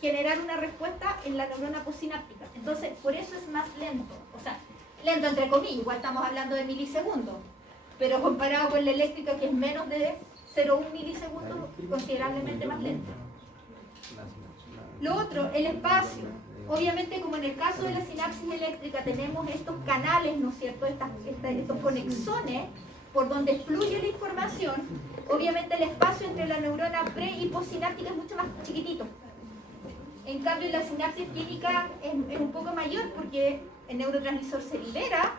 generar una respuesta en la neurona postsináptica. Entonces, por eso es más lento. O sea, lento entre comillas, igual estamos hablando de milisegundos, pero comparado con la eléctrica, que es menos de 0,1 milisegundos, considerablemente más lento. Lo otro, el espacio. Obviamente, como en el caso de la sinapsis eléctrica, tenemos estos canales, ¿no es cierto?, estos conexones por donde fluye la información. Obviamente el espacio entre la neurona pre y postsináptica es mucho más chiquitito. En cambio, la sinapsis química es un poco mayor porque el neurotransmisor se libera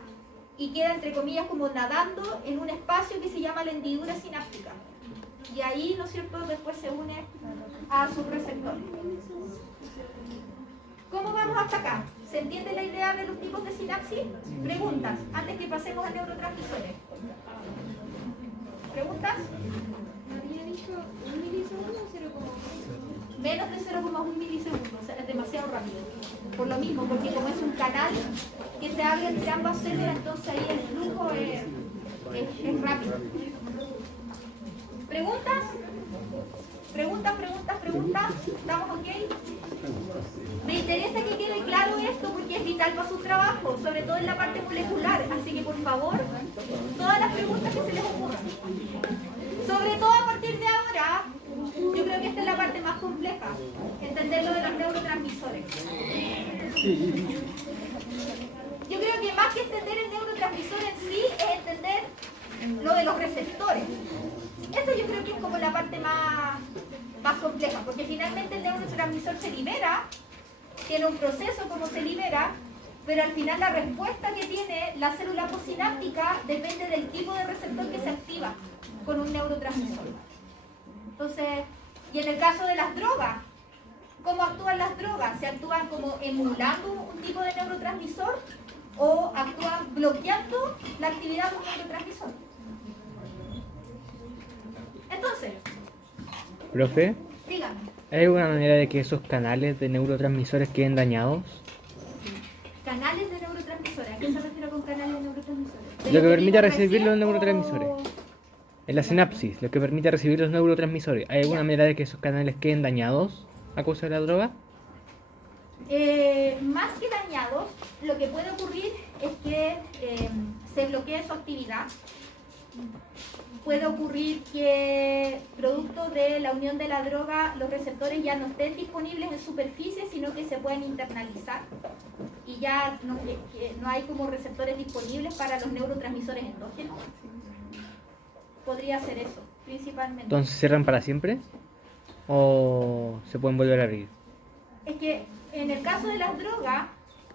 y queda, entre comillas, como nadando en un espacio que se llama la hendidura sináptica. Y ahí, ¿no es cierto?, después se une a sus receptores. ¿Cómo vamos hasta acá? ¿Se entiende la idea de los tipos de sinapsis? Preguntas, antes que pasemos a neurotransmisores. ¿Preguntas? ¿Había dicho 1 milisegundo o 0,1? Menos de 0,1 milisegundos, o sea, es demasiado rápido. Por lo mismo, porque como es un canal que se abre entre ambas células, entonces ahí el flujo es rápido. ¿Preguntas? ¿Preguntas? ¿Estamos ok? Me interesa que quede claro esto porque es vital para su trabajo, sobre todo en la parte molecular. Así que, por favor, todas las preguntas que se les ocurran. Sobre todo a partir de ahora, yo creo que esta es la parte más compleja, entender lo de los neurotransmisores. Yo creo que más que entender el neurotransmisor en sí, es entender lo de los receptores. Eso yo creo que es como la parte más compleja, porque finalmente el neurotransmisor se libera, tiene un proceso como se libera, pero al final la respuesta que tiene la célula postsináptica depende del tipo de receptor que se activa con un neurotransmisor. Entonces, y en el caso de las drogas, ¿cómo actúan las drogas? ¿Se actúan como emulando un tipo de neurotransmisor o actúan bloqueando la actividad de un neurotransmisor? Entonces, Profe, dígame. ¿hay alguna manera de que esos canales de neurotransmisores queden dañados? Canales de neurotransmisores. ¿A qué se refiere con canales de neurotransmisores? Lo que permite recibir los neurotransmisores. En la sinapsis, lo que permite recibir los neurotransmisores. ¿Hay alguna manera de que esos canales queden dañados a causa de la droga? Más que dañados, lo que puede ocurrir es que se bloquee su actividad. Puede ocurrir que, producto de la unión de la droga, los receptores ya no estén disponibles en superficie, sino que se pueden internalizar. Y ya no hay como receptores disponibles para los neurotransmisores endógenos. Podría ser eso, principalmente. ¿Entonces cierran para siempre? ¿O se pueden volver a abrir? Es que en el caso de las drogas,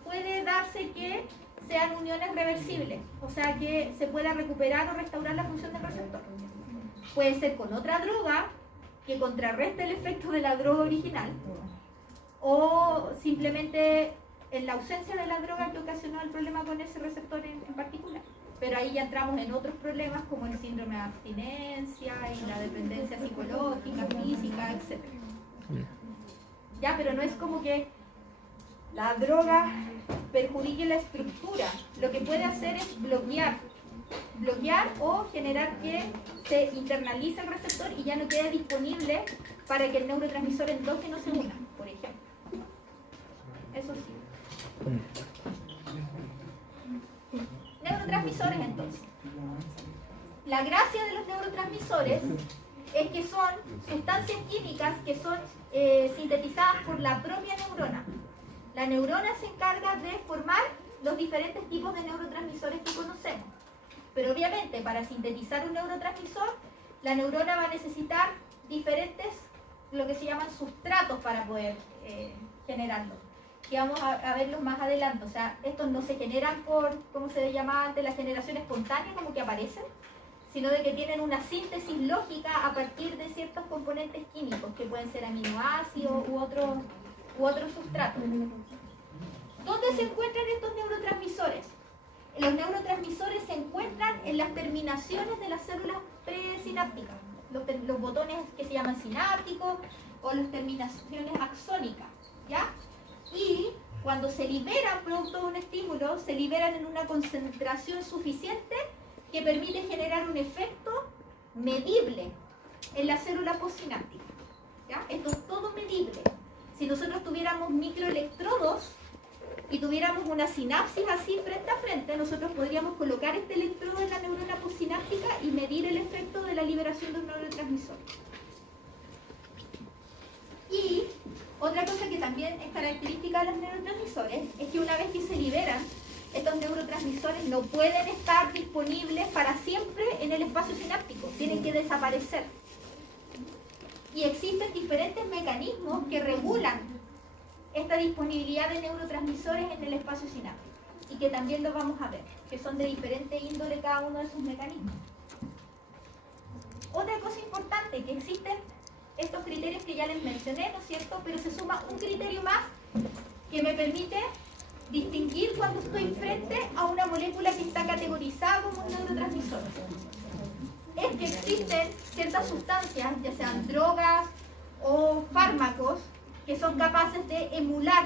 puede darse que sean uniones reversibles, o sea que se pueda recuperar o restaurar la función del receptor. Puede ser con otra droga que contrarreste el efecto de la droga original, o simplemente en la ausencia de la droga que ocasionó el problema con ese receptor en particular. Pero ahí ya entramos en otros problemas como el síndrome de abstinencia y la dependencia psicológica, física, etc. Ya, pero no es como que la droga perjudique la estructura. Lo que puede hacer es bloquear o generar que se internalice el receptor y ya no quede disponible para que el neurotransmisor endógeno se una, por ejemplo. Eso sí. Neurotransmisores, entonces. La gracia de los neurotransmisores es que son sustancias químicas que son sintetizadas por la propia neurona. La neurona se encarga de formar los diferentes tipos de neurotransmisores que conocemos. Pero obviamente, para sintetizar un neurotransmisor, la neurona va a necesitar diferentes, lo que se llaman sustratos para poder generarlo. Que vamos a verlos más adelante. O sea, estos no se generan por, ¿cómo se llamaba antes? La generación espontánea, como que aparecen, sino de que tienen una síntesis lógica a partir de ciertos componentes químicos, que pueden ser aminoácidos u otros sustratos. ¿Dónde se encuentran estos neurotransmisores? Los neurotransmisores se encuentran en las terminaciones de las células presinápticas, los botones que se llaman sinápticos o las terminaciones axónicas, ¿ya? Y cuando se liberan producto de un estímulo, se liberan en una concentración suficiente que permite generar un efecto medible en la célula postsináptica, ¿ya? Esto es todo medible. Si nosotros tuviéramos microelectrodos y tuviéramos una sinapsis así frente a frente, nosotros podríamos colocar este electrodo en la neurona postsináptica y medir el efecto de la liberación de un neurotransmisor. Y otra cosa que también es característica de los neurotransmisores es que una vez que se liberan, estos neurotransmisores no pueden estar disponibles para siempre en el espacio sináptico, tienen que desaparecer. Y existen diferentes mecanismos que regulan esta disponibilidad de neurotransmisores en el espacio sináptico y que también lo vamos a ver, que son de diferente índole cada uno de sus mecanismos. Otra cosa importante, que existen estos criterios que ya les mencioné, ¿no es cierto? Pero se suma un criterio más que me permite distinguir cuando estoy frente a una molécula que está categorizada como un neurotransmisor. Es que existen ciertas sustancias, ya sean drogas o fármacos, que son capaces de emular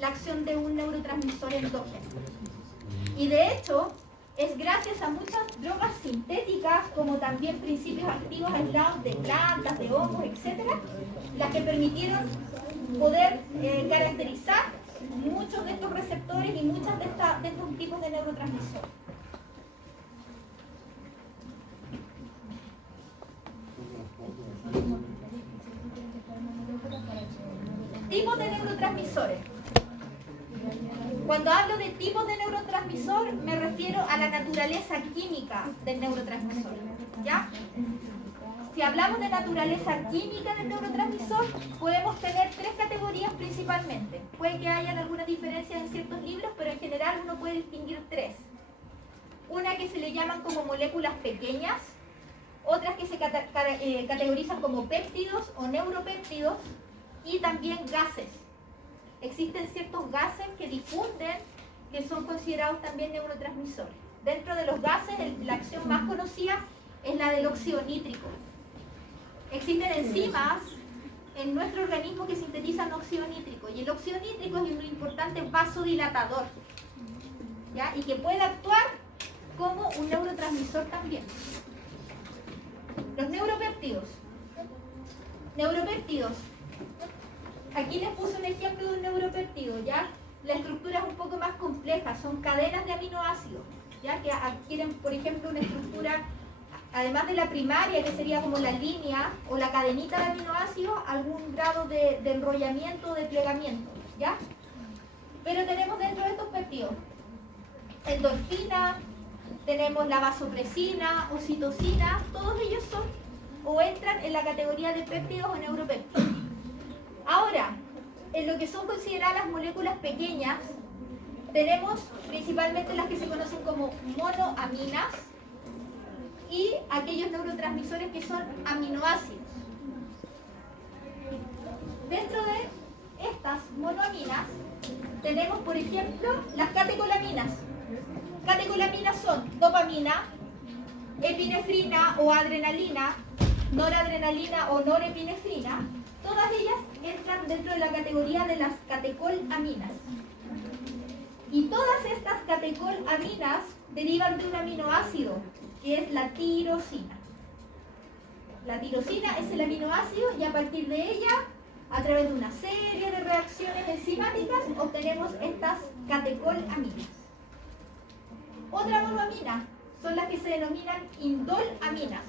la acción de un neurotransmisor endógeno. Y de hecho, es gracias a muchas drogas sintéticas, como también principios activos aislados de plantas, de hongos, etc., las que permitieron poder caracterizar muchos de estos receptores y muchos de estos tipos de neurotransmisores. Tipos de neurotransmisores. Cuando hablo de tipos de neurotransmisor, me refiero a la naturaleza química del neurotransmisor, ¿ya? Si hablamos de naturaleza química del neurotransmisor, podemos tener tres categorías principalmente. Puede que haya algunas diferencias en ciertos libros, pero en general uno puede distinguir tres. Una que se le llaman como moléculas pequeñas, otras que se categorizan como péptidos o neuropéptidos, y también gases. Existen ciertos gases que difunden, que son considerados también neurotransmisores. Dentro de los gases, la acción más conocida es la del óxido nítrico. Existen enzimas en nuestro organismo que sintetizan óxido nítrico, y el óxido nítrico es un importante vasodilatador, ¿ya? Y que puede actuar como un neurotransmisor también. Los neuropéptidos. Neuropéptidos. Aquí les puse un ejemplo de un neuropéptido, ¿ya? La estructura es un poco más compleja, son cadenas de aminoácidos, ¿ya? Que adquieren, por ejemplo, una estructura, además de la primaria, que sería como la línea o la cadenita de aminoácidos, algún grado de enrollamiento o de plegamiento, ¿ya? Pero tenemos dentro de estos péptidos endorfina, tenemos la vasopresina, oxitocina, todos ellos son o entran en la categoría de péptidos o neuropéptidos. Ahora, en lo que son consideradas las moléculas pequeñas, tenemos principalmente las que se conocen como monoaminas y aquellos neurotransmisores que son aminoácidos. Dentro de estas monoaminas tenemos, por ejemplo, las catecolaminas. Catecolaminas son dopamina, epinefrina o adrenalina, noradrenalina o norepinefrina. Todas ellas entran dentro de la categoría de las catecolaminas. Y todas estas catecolaminas derivan de un aminoácido, que es la tirosina. La tirosina es el aminoácido y a partir de ella, a través de una serie de reacciones enzimáticas, obtenemos estas catecolaminas. Otra monoamina son las que se denominan indolaminas.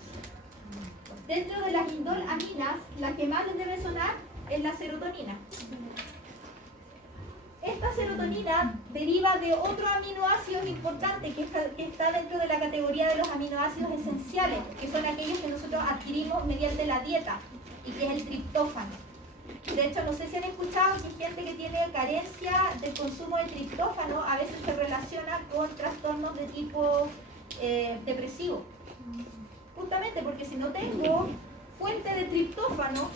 Dentro de las indolaminas, la que más les debe sonar es la serotonina. Esta serotonina deriva de otro aminoácido importante que está dentro de la categoría de los aminoácidos esenciales, que son aquellos que nosotros adquirimos mediante la dieta, y que es el triptófano. De hecho, no sé si han escuchado que gente que tiene carencia del consumo de triptófano a veces se relaciona con trastornos de tipo depresivo. Justamente porque si no tengo fuente de triptófano,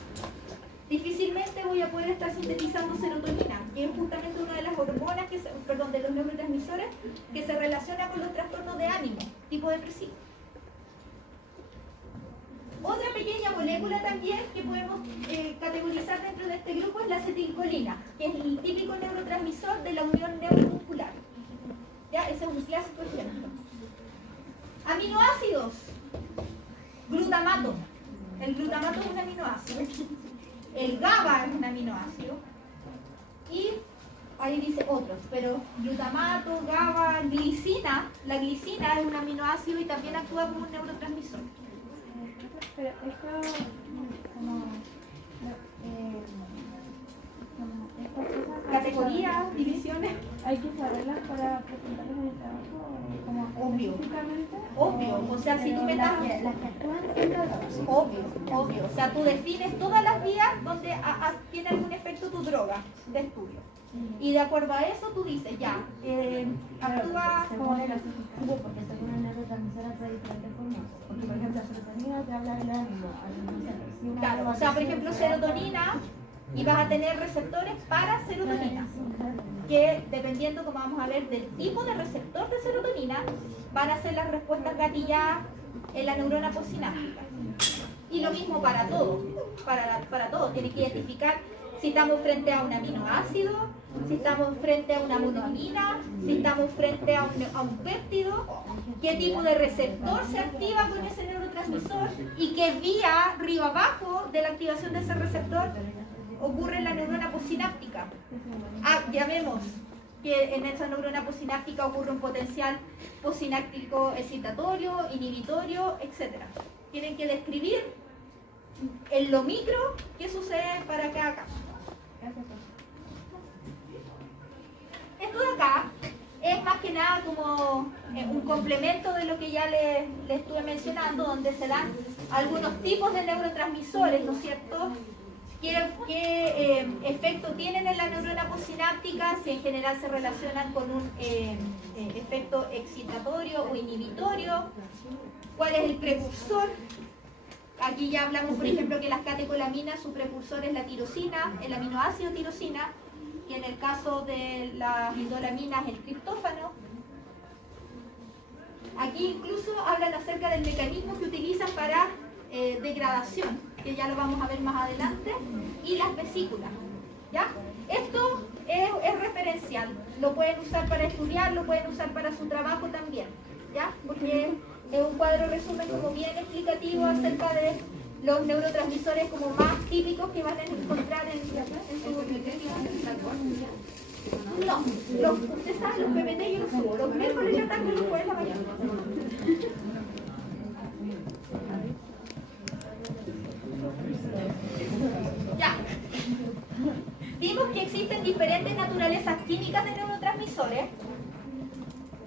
difícilmente voy a poder estar sintetizando serotonina, que es justamente una de las hormonas, de los neurotransmisores, que se relaciona con los trastornos de ánimo, tipo depresivo. Otra pequeña molécula también que podemos categorizar dentro de este grupo es la acetilcolina, que es el típico neurotransmisor de la unión neuromuscular. ¿Ya? Ese es un clásico ejemplo. Aminoácidos. Glutamato. El glutamato es un aminoácido. El GABA es un aminoácido. ahí dice otros, pero glutamato, GABA, glicina, la glicina es un aminoácido y también actúa como un neurotransmisor. Pero esto, como, estas cosas Categorías, divisiones, hay que saberlas para presentarlas en el trabajo, como Obvio. específicamente. obvio, o sea, si tú metas, Las que actúan dentro del trabajo. obvio, o sea, tú defines todas las vías donde tiene algún efecto tu droga de estudio. Y de acuerdo a eso tú dices, ya, actúa Según el asociativo, porque según el neurotransmisor hay diferentes formas. Porque, por ejemplo, la serotonina te habla del ánimo. claro, o sea, por ejemplo, serotonina, y vas a tener receptores para serotonina, que dependiendo, como vamos a ver, del tipo de receptor de serotonina, van a ser las respuestas gatilladas en la neurona postsináptica. Y lo mismo para todo, para todo, tienes que identificar si estamos frente a un aminoácido, si estamos frente a una monoamina, si estamos frente a un péptido, qué tipo de receptor se activa con ese neurotransmisor y qué vía arriba abajo de la activación de ese receptor ocurre en la neurona postsináptica. Ya vemos que en esa neurona postsináptica ocurre un potencial postsináptico excitatorio, inhibitorio, etc. Tienen que describir en lo micro qué sucede para cada caso. Esto de acá es más que nada como un complemento de lo que ya les estuve mencionando, donde se dan algunos tipos de neurotransmisores, ¿no es cierto?, qué efecto tienen en la neurona postsináptica, si en general se relacionan con un efecto excitatorio o inhibitorio, cuál es el precursor. Aquí ya hablamos, por ejemplo, que las catecolaminas, su precursor es la tirosina, el aminoácido tirosina, que en el caso de las indolaminas es el triptófano. Aquí incluso hablan acerca del mecanismo que utilizan para degradación, que ya lo vamos a ver más adelante, y las vesículas, ¿ya? Esto es referencial, lo pueden usar para estudiar, lo pueden usar para su trabajo también, ¿ya? Porque es un cuadro resumen como bien explicativo acerca de los neurotransmisores como más típicos que van a encontrar en su no, ustedes saben, los PPT yo los subo, los miércoles ya están con los jueves de la mañana. Ya. Vimos que existen diferentes naturalezas químicas de neurotransmisores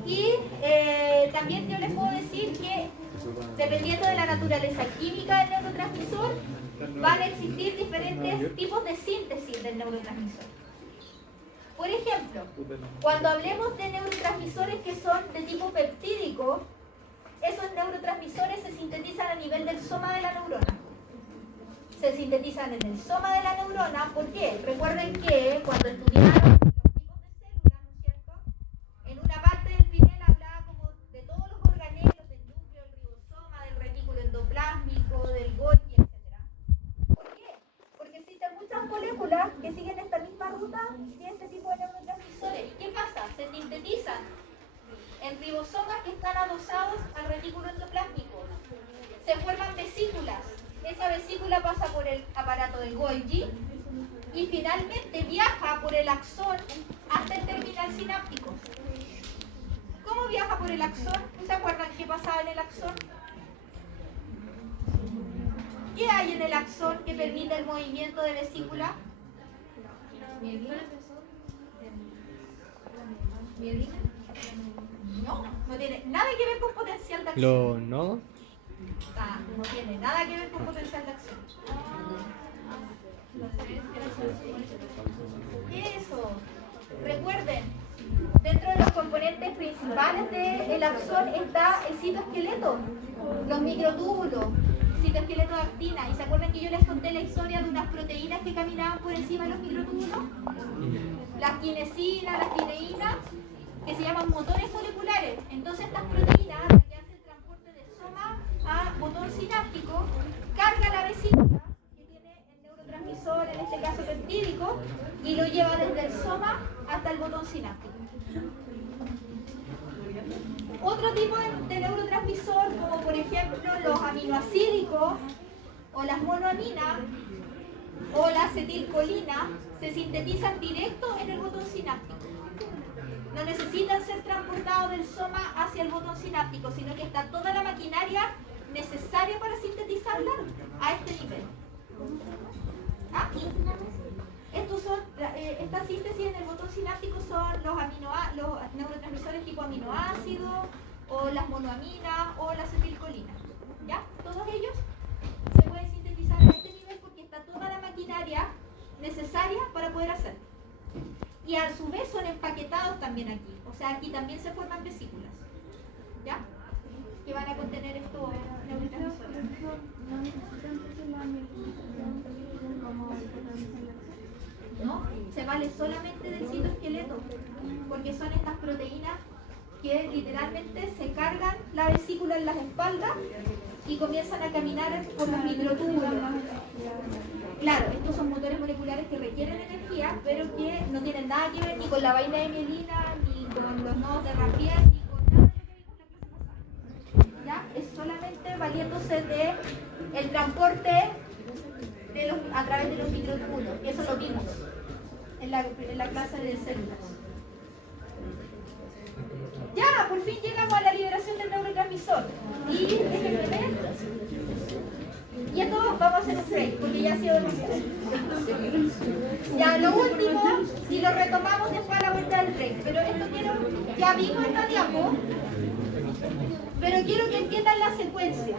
y también yo les puedo decir que dependiendo de la naturaleza química del neurotransmisor van a existir diferentes tipos de síntesis del neurotransmisor. Por ejemplo, cuando hablemos de neurotransmisores que son de tipo peptídico, esos neurotransmisores se sintetizan a nivel del soma de la neurona. Se sintetizan en el soma de la neurona, ¿por qué? Recuerden que cuando estudiaron los tipos de células, ¿no es cierto?, en una parte del Pinel hablaba como de todos los organelos, del núcleo, del ribosoma, del retículo endoplásmico, del Golgi, etc. ¿Por qué? Porque existen muchas moléculas que siguen esta misma ruta de este tipo de neurotransmisores. ¿Y qué pasa? Se sintetizan en ribosomas que están adosados al retículo endoplásmico. Se forman vesículas. Esa vesícula pasa por el aparato de Golgi y finalmente viaja por el axón hasta el terminal sináptico. ¿Cómo viaja por el axón? ¿Se acuerdan qué pasaba en el axón? ¿Qué hay en el axón que permite el movimiento de vesícula? No, no tiene nada que ver con potencial de acción. ¿Los nodos? No tiene nada que ver con potencial de acción. Eso. Recuerden, dentro de los componentes principales del axón está el citoesqueleto, los microtúbulos, citoesqueleto de actina. ¿Y se acuerdan que yo les conté la historia de unas proteínas que caminaban por encima de los microtúbulos? Las quinesinas, las tineínas, que se llaman motores moleculares. Entonces estas proteínas, que hacen el transporte de soma a botón sináptico, carga la vesícula, que tiene el neurotransmisor, en este caso peptídico, y lo lleva desde el soma hasta el botón sináptico. Otro tipo de neurotransmisor, como por ejemplo los aminoacídicos o las monoaminas, o la acetilcolina se sintetizan directo en el botón sináptico. No necesitan ser transportados del soma hacia el botón sináptico, sino que está toda la maquinaria necesaria para sintetizarla a este nivel. ¿Ah? Esta síntesis en el botón sináptico son los neurotransmisores tipo aminoácidos, o las monoaminas, o la acetilcolina. ¿Ya? Todos ellos se pueden sintetizar a este nivel porque está toda la maquinaria necesaria para poder hacerlo. Y a su vez son empaquetados también aquí. O sea, aquí también se forman vesículas. ¿Ya? Que van a contener estos neurotransmisores. No, se vale solamente del citoesqueleto, porque son estas proteínas que literalmente se cargan la vesícula en las espaldas y comienzan a caminar por los microtúbulos. Claro, estos son motores moleculares que requieren energía, pero que no tienen nada que ver ni con la vaina de mielina, ni con los nodos de Rapier, ni con nada de lo que vimos la clase pasada. ¿Ya? Es solamente valiéndose de el transporte a través de los microtúbulos. Eso lo vimos en la clase de células. Ya, por fin llegamos a la liberación del neurotransmisor. Y déjenme ver. Y esto vamos a hacer un break, porque ya ha sido demasiado. Ya, lo último, si lo retomamos después a la vuelta del break. Pero esto ya vimos esta diapo, pero quiero que entiendan la secuencia.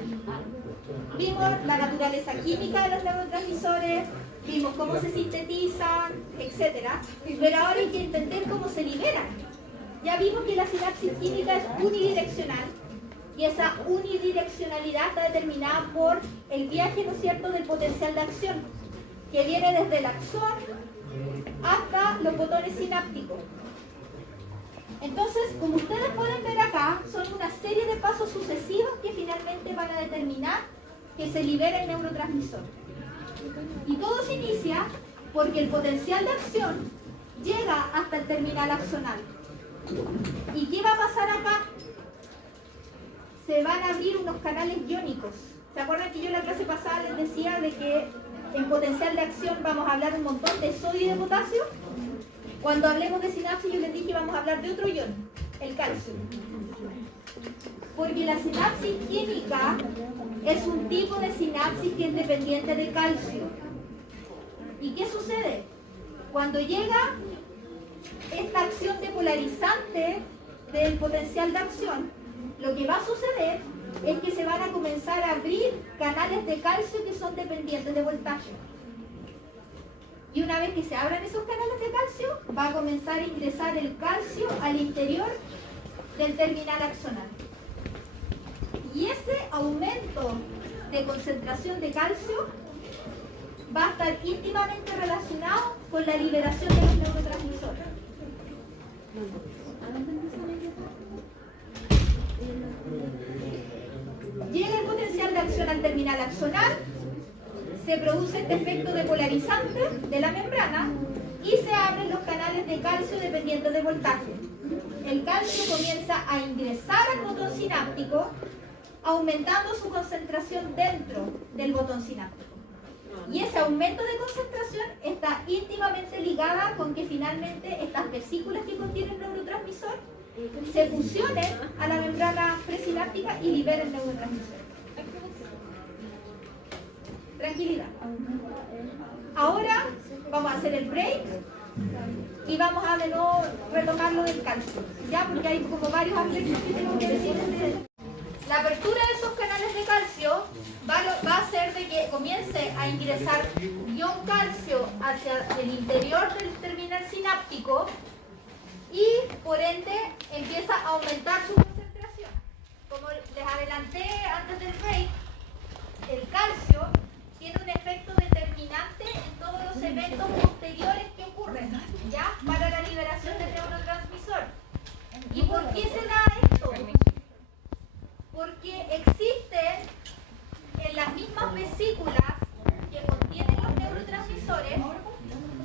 Vimos la naturaleza química de los neurotransmisores, vimos cómo se sintetizan, etc. Pero ahora hay que entender cómo se liberan. Ya vimos que la sinapsis química es unidireccional y esa unidireccionalidad está determinada por el viaje, ¿no es cierto?, del potencial de acción, que viene desde el axón hasta los botones sinápticos. Entonces, como ustedes pueden ver acá, son una serie de pasos sucesivos que finalmente van a determinar que se libere el neurotransmisor. Y todo se inicia porque el potencial de acción llega hasta el terminal axonal. ¿Y qué va a pasar acá? Se van a abrir unos canales iónicos. ¿Se acuerdan que yo en la clase pasada les decía de que en potencial de acción vamos a hablar un montón de sodio y de potasio? Cuando hablemos de sinapsis yo les dije que vamos a hablar de otro ion, el calcio. Porque la sinapsis química es un tipo de sinapsis que es dependiente de calcio. ¿Y qué sucede? Cuando llega esta acción depolarizante del potencial de acción, lo que va a suceder es que se van a comenzar a abrir canales de calcio que son dependientes de voltaje. Y una vez que se abran esos canales de calcio, va a comenzar a ingresar el calcio al interior del terminal axonal. Y ese aumento de concentración de calcio va a estar íntimamente relacionado con la liberación de los neurotransmisores. Llega el potencial de acción al terminal axonal, se produce este efecto depolarizante de la membrana y se abren los canales de calcio dependientes de voltaje. El calcio comienza a ingresar al botón sináptico, aumentando su concentración dentro del botón sináptico. Y ese aumento de concentración está íntimamente ligada con que finalmente estas vesículas que contienen neurotransmisor se fusionen a la membrana presináptica y liberen el neurotransmisor. Tranquilidad. Ahora vamos a hacer el break y vamos a de nuevo retomar lo del calcio, ¿ya? Porque hay como varios aspectos que tengo que decir. La apertura de esos canales de calcio va a hacer de que comience a ingresar ion calcio hacia el interior del terminal sináptico y por ende empieza a aumentar su concentración. Como les adelanté antes del break, el calcio tiene un efecto determinante en todos los eventos posteriores que ocurren, ¿ya? Para la liberación del neurotransmisor. ¿Y por qué se da esto? Porque existen en las mismas vesículas que contienen los neurotransmisores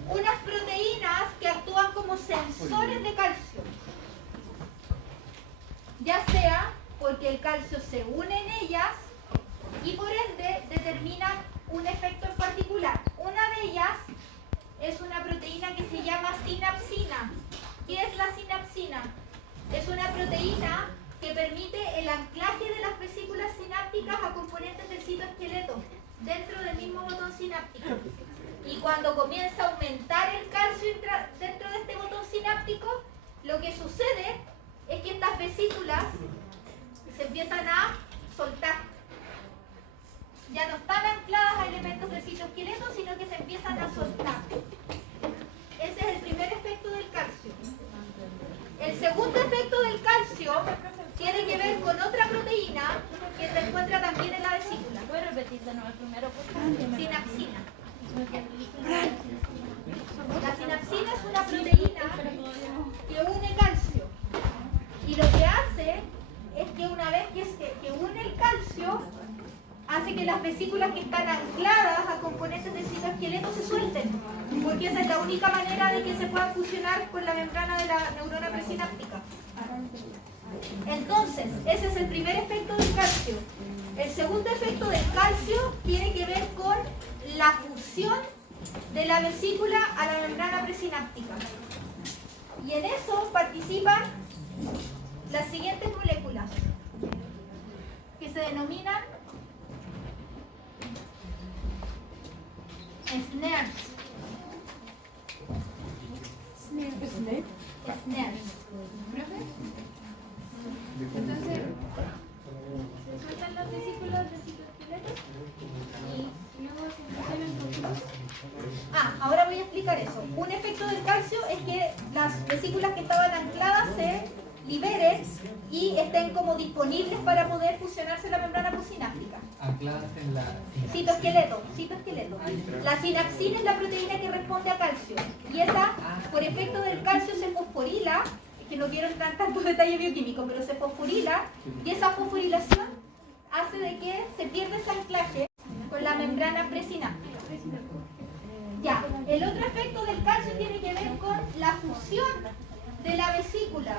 unas proteínas que actúan como sensores de calcio. Ya sea porque el calcio se une en ellas y por ende determinan un efecto en particular. Una de ellas es una proteína que se llama sinapsina. ¿Qué es la sinapsina? Es una proteína que permite el anclaje de las vesículas sinápticas a componentes del citoesqueleto dentro del mismo botón sináptico. Y cuando comienza a aumentar el calcio dentro de este botón sináptico, lo que sucede es que estas vesículas se empiezan a soltar. Ya no están ancladas a elementos del citoesqueleto, sino que se empiezan a soltar. Ese es el primer efecto del calcio. El segundo efecto del calcio tiene que ver con otra proteína que se encuentra también en la vesícula. ¿Puedes repetir de nuevo el primero, por favor? Sinapsina. La sinapsina es una proteína que une calcio. Y lo que hace es que una vez que une el calcio, hace que las vesículas que están ancladas a componentes del citoesqueleto se suelten, porque esa es la única manera de que se pueda fusionar con la membrana de la neurona presináptica. Entonces, ese es el primer efecto del calcio. El segundo efecto del calcio tiene que ver con la fusión de la vesícula a la membrana presináptica. Y en eso participan las siguientes moléculas, que se denominan SNERs. SNERs. Entonces, se sueltan las vesículas del citoesqueleto y luego se fusionan con... Ahora voy a explicar eso. Un efecto del calcio es que las vesículas que estaban ancladas se liberen y estén como disponibles para poder fusionarse en la membrana presináptica. Ancladas en la Citoesqueleto. La sinapsina es la proteína que responde a calcio. Y esa, por efecto del calcio, se fosforila, que no quiero entrar en tantos detalles bioquímicos, pero se fosforila, y esa fosforilación hace de que se pierda ese anclaje con la membrana presináptica. Ya, el otro efecto del calcio tiene que ver con la fusión de la vesícula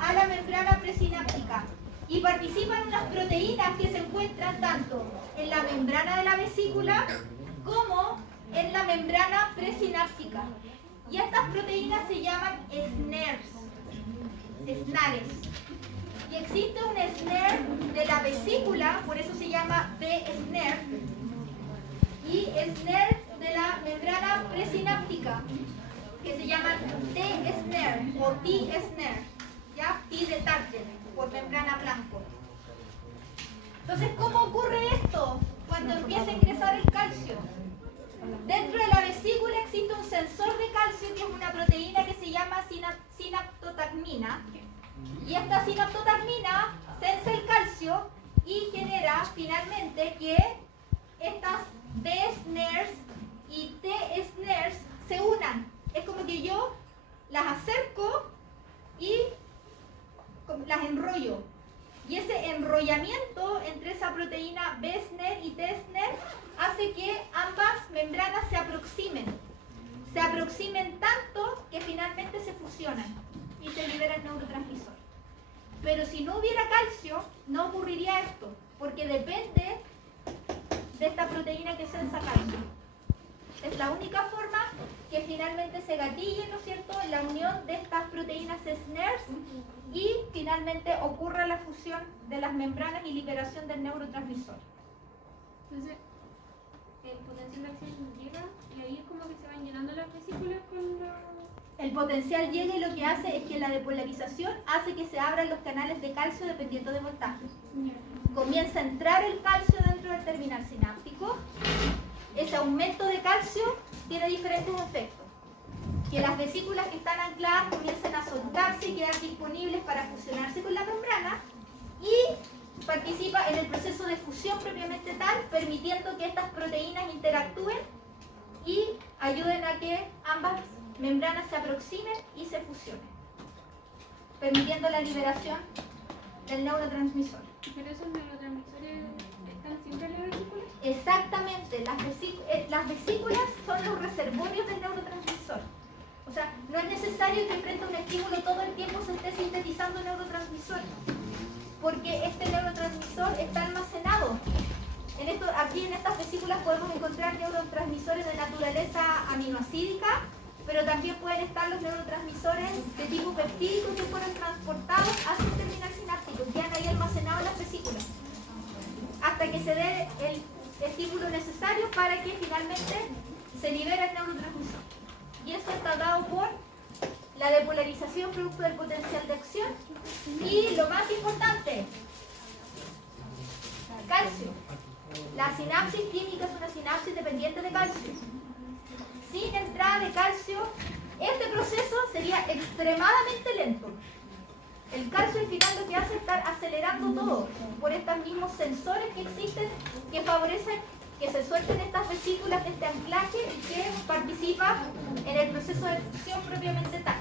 a la membrana presináptica. Y participan unas proteínas que se encuentran tanto en la membrana de la vesícula como en la membrana presináptica. Y estas proteínas se llaman SNERs. Y existe un SNER de la vesícula, por eso se llama B-SNER, y SNER de la membrana presináptica, que se llaman T-SNER o T-SNER, ¿ya? T de target, por membrana blanco. Entonces, ¿cómo ocurre esto cuando empieza a ingresar el calcio? Dentro de la vesícula existe un sensor de calcio que es una proteína que se llama sinaptotagmina. Y esta sinaptotagmina sensa el calcio y genera finalmente que estas B-SNERs y T-SNERs se unan. Es como que yo las acerco y las enrollo. Y ese enrollamiento entre esa proteína B-SNER y T-SNER hace que ambas membranas se aproximen. Se aproximen tanto que finalmente se fusionan y se libera el neurotransmisor. Pero si no hubiera calcio, no ocurriría esto, porque depende de esta proteína que sensa calcio. Es la única forma que finalmente se gatille, ¿no es cierto?, la unión de estas proteínas SNERs y finalmente ocurra la fusión de las membranas y liberación del neurotransmisor. Entonces, el potencial de acción llega y ahí es como que se van llenando las vesículas con la... El potencial llega y lo que hace es que la depolarización hace que se abran los canales de calcio dependiendo de voltaje. Comienza a entrar el calcio dentro del terminal sináptico. Ese aumento de calcio tiene diferentes efectos. Que las vesículas que están ancladas comiencen a soltarse y quedar disponibles para fusionarse con la membrana y participa en el proceso de fusión propiamente tal, permitiendo que estas proteínas interactúen y ayuden a que ambas membranas se aproximen y se fusionen, permitiendo la liberación del neurotransmisor. Pero esos neurotransmisores están siempre en la vesícula. Exactamente, las vesículas son los reservorios del neurotransmisor. O sea, no es necesario que frente a un estímulo todo el tiempo se esté sintetizando neurotransmisor, porque este neurotransmisor está almacenado Aquí en estas vesículas podemos encontrar neurotransmisores de naturaleza aminoacídica, pero también pueden estar los neurotransmisores de tipo peptídico que fueron transportados hacia el terminal sináptico y quedan ahí almacenados en las vesículas hasta que se dé el estímulo necesario para que finalmente se libere el neurotransmisor. Y eso está dado por la depolarización producto del potencial de acción y, lo más importante, calcio. La sinapsis química es una sinapsis dependiente de calcio. Sin entrada de calcio, este proceso sería extremadamente lento. El calcio al final lo que hace es estar acelerando todo por estos mismos sensores que existen que favorecen que se suelten estas vesículas de este anclaje y que participa en el proceso de fusión propiamente tal.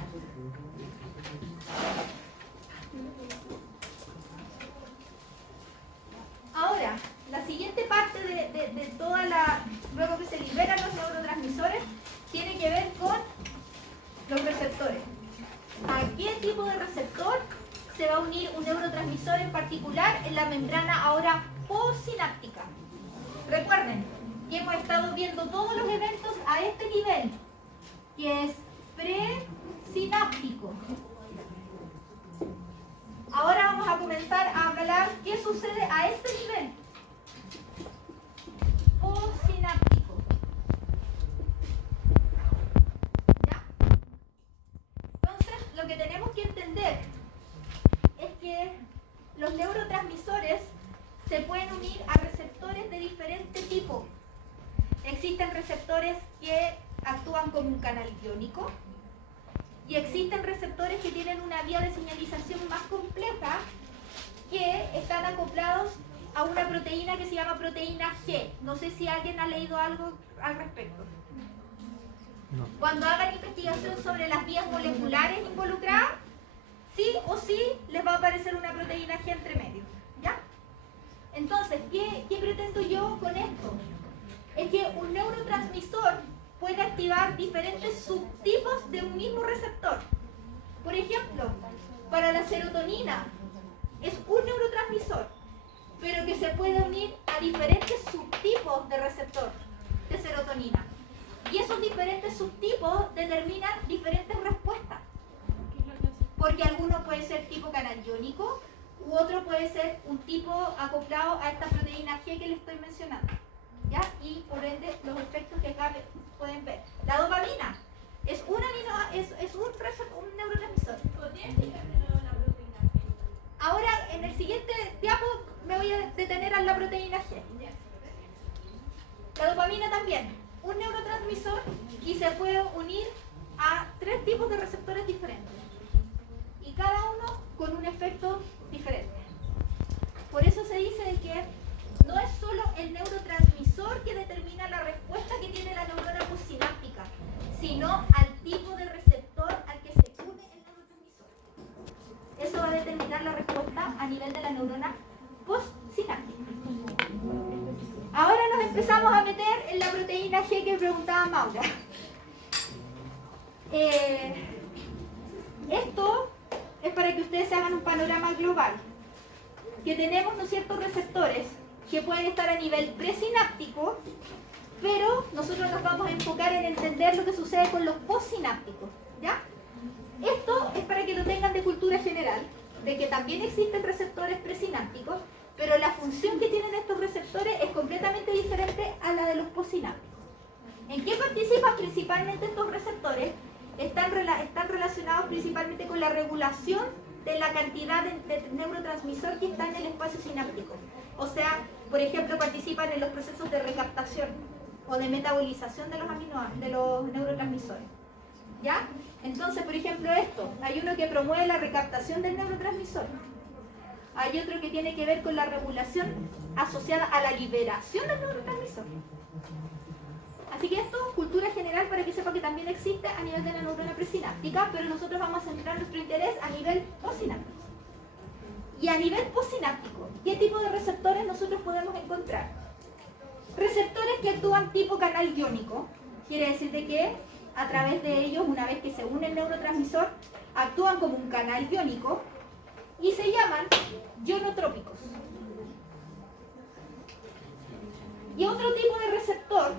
Ahora, la siguiente parte de toda la... luego que se liberan los neurotransmisores, tiene que ver con los receptores. ¿A qué tipo de receptor se va a unir un neurotransmisor en particular en la membrana ahora postsináptica? Recuerden que hemos estado viendo todos los eventos a este nivel, que es presináptico. Ahora vamos a comenzar a hablar qué sucede a este nivel, postsináptico. ¿Ya? Entonces, lo que tenemos que entender es que los neurotransmisores se pueden unir a receptores de diferente tipo. Existen receptores que actúan como un canal iónico y existen receptores que tienen una vía de señalización más compleja que están acoplados a una proteína que se llama proteína G. No sé si alguien ha leído algo al respecto. No. Cuando hagan investigación sobre las vías moleculares involucradas, sí o sí les va a aparecer una proteína G entre medio. ¿Ya? Entonces, ¿qué pretendo yo con esto? Es que un neurotransmisor puede activar diferentes subtipos de un mismo receptor. Por ejemplo, para la serotonina es un neurotransmisor, pero que se puede unir a diferentes subtipos de receptor de serotonina. Y esos diferentes subtipos determinan diferentes respuestas. Porque alguno puede ser tipo canal iónico, u otro puede ser un tipo acoplado a esta proteína G que les estoy mencionando. ¿Ya? Y por ende los efectos que acá pueden ver. La dopamina es un neurotransmisor. Ahora en el siguiente diapo me voy a detener a la proteína G. La dopamina también, un neurotransmisor, y se puede unir a 3 tipos de receptores diferentes. Y cada uno con un efecto diferente. Por eso se dice de que no es solo el neurotransmisor que determina la respuesta que tiene la neurona postsináptica, sino al tipo de receptor al que se une el neurotransmisor. Eso va a determinar la respuesta a nivel de la neurona postsináptica. Ahora nos empezamos a meter en la proteína G que preguntaba Maura. Esto es para que ustedes se hagan un panorama global. Que tenemos, ¿no es cierto?, receptores que pueden estar a nivel presináptico, pero nosotros nos vamos a enfocar en entender lo que sucede con los postsinápticos, ¿ya? Esto es para que lo tengan de cultura general, de que también existen receptores presinápticos, pero la función que tienen estos receptores es completamente diferente a la de los postsinápticos. ¿En qué participan principalmente estos receptores? Están relacionados principalmente con la regulación de la cantidad de neurotransmisor que está en el espacio sináptico. O sea, por ejemplo, participan en los procesos de recaptación o de metabolización de los neurotransmisores. ¿Ya? Entonces, por ejemplo, hay uno que promueve la recaptación del neurotransmisor. Hay otro que tiene que ver con la regulación asociada a la liberación del neurotransmisor. Así que esto, cultura general, para que sepa que también existe a nivel de la neurona presináptica, pero nosotros vamos a centrar nuestro interés a nivel postsináptico. Y a nivel postsináptico, ¿qué tipo de receptores nosotros podemos encontrar? Receptores que actúan tipo canal iónico, quiere decir de que a través de ellos, una vez que se une el neurotransmisor, actúan como un canal iónico y se llaman ionotrópicos. Y otro tipo de receptor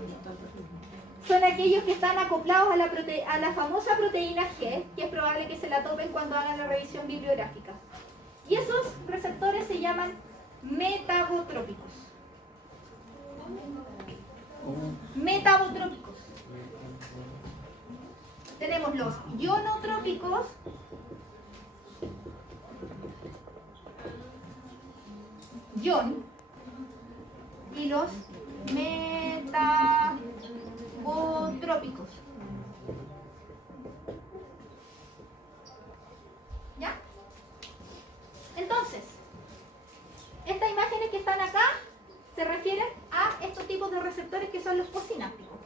son aquellos que están acoplados a la famosa proteína G, que es probable que se la topen cuando hagan la revisión bibliográfica. Y esos receptores se llaman metabotrópicos. Metabotrópicos. Tenemos los ionotrópicos, ion, y los metabotrópicos. ¿Ya? Entonces, estas imágenes que están acá se refieren a estos tipos de receptores que son los postsinápticos.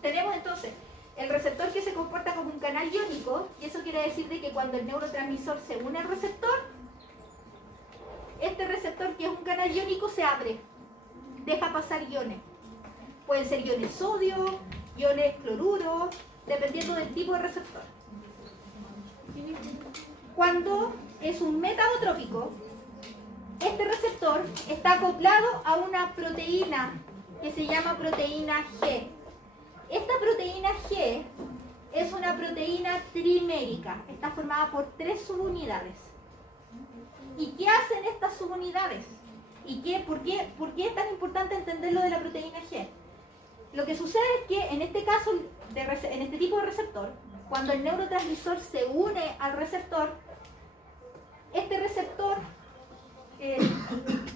Tenemos entonces el receptor que se comporta como un canal iónico, y eso quiere decir de que cuando el neurotransmisor se une al receptor, este receptor que es un canal iónico se abre, deja pasar iones. Pueden ser iones sodio, iones cloruro, dependiendo del tipo de receptor. Cuando es un metabotrópico, este receptor está acoplado a una proteína que se llama proteína G. Esta proteína G es una proteína trimérica, está formada por 3 subunidades. ¿Y qué hacen estas subunidades? ¿Y por qué es tan importante entender lo de la proteína G? Lo que sucede es que en este caso, en este tipo de receptor, cuando el neurotransmisor se une al receptor, este receptor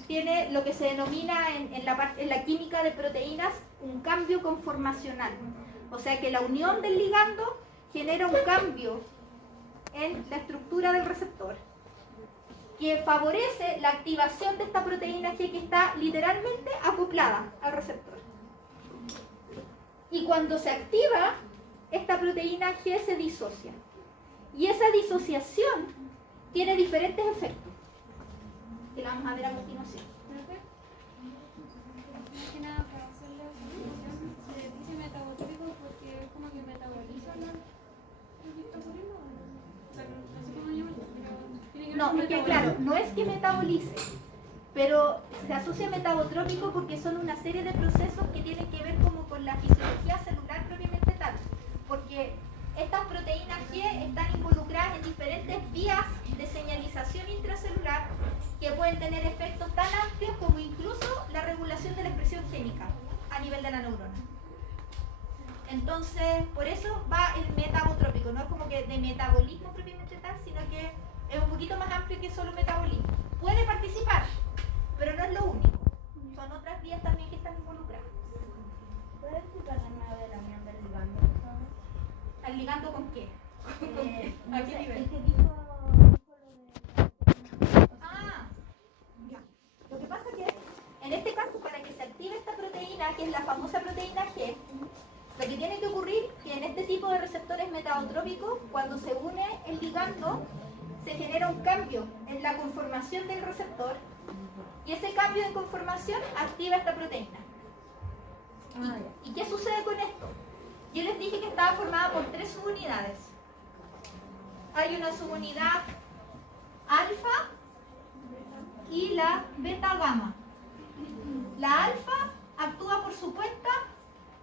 tiene lo que se denomina en la química de proteínas un cambio conformacional. O sea que la unión del ligando genera un cambio en la estructura del receptor que favorece la activación de esta proteína G que está literalmente acoplada al receptor. Y cuando se activa, esta proteína G se disocia. Y esa disociación tiene diferentes efectos, que la vamos a ver a continuación. Más que nada para hacer la explicación, se dice metabotrópico porque es como que metaboliza los metabolismos. No sé cómo llamarlo, pero tiene que ver No, con es que metabolismo. claro, no es que metabolice, pero se asocia a metabotrópico porque son una serie de procesos que tienen que ver como con la fisiología celular propiamente tal. Porque estas proteínas G están involucradas en diferentes vías de señalización intracelular que pueden tener efectos tan amplios como incluso la regulación de la expresión génica a nivel de la neurona. Entonces, por eso va el metabotrópico, no es como que de metabolismo propiamente tal, sino que es un poquito más amplio que solo metabolismo. Puede participar, pero no es lo único. Son otras vías también que están involucradas. ¿Puedes explicarme una vez la unión del ligando, por favor? ¿Al ligando con qué? No ¿A qué sé, nivel? el que dijo lo de... Ah, ya. Lo que pasa es que en este caso, para que se active esta proteína, que es la famosa proteína G, lo que tiene que ocurrir es que en este tipo de receptores metabotrópicos, cuando se une el ligando, se genera un cambio en la conformación del receptor y ese cambio de conformación activa esta proteína. ¿Y qué sucede con esto? Yo les dije que estaba formada por 3 subunidades. Hay una subunidad alfa y la beta gamma. La alfa actúa por su cuenta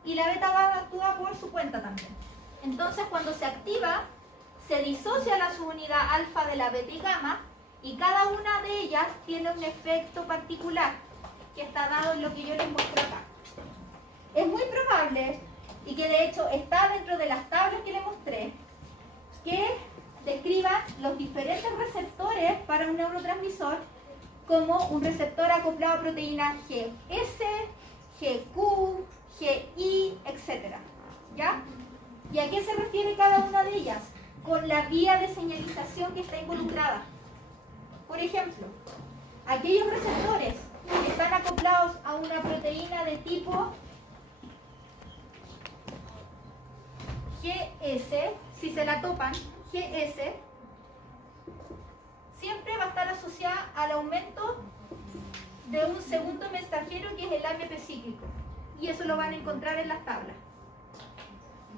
y la beta gamma actúa por su cuenta también. Entonces, cuando se activa, se disocia la subunidad alfa de la beta y gamma y cada una de ellas tiene un efecto particular que está dado en lo que yo les muestro acá. Es muy probable, y que de hecho está dentro de las tablas que les mostré, que describan los diferentes receptores para un neurotransmisor como un receptor acoplado a proteína GS, GQ, GI, etc. ¿Ya? ¿Y a qué se refiere cada una de ellas? Con la vía de señalización que está involucrada. Por ejemplo, aquellos receptores que están acoplados a una proteína de tipo GS, si se la topan, GS, siempre va a estar asociada al aumento de un segundo mensajero que es el AMP cíclico. Y eso lo van a encontrar en las tablas.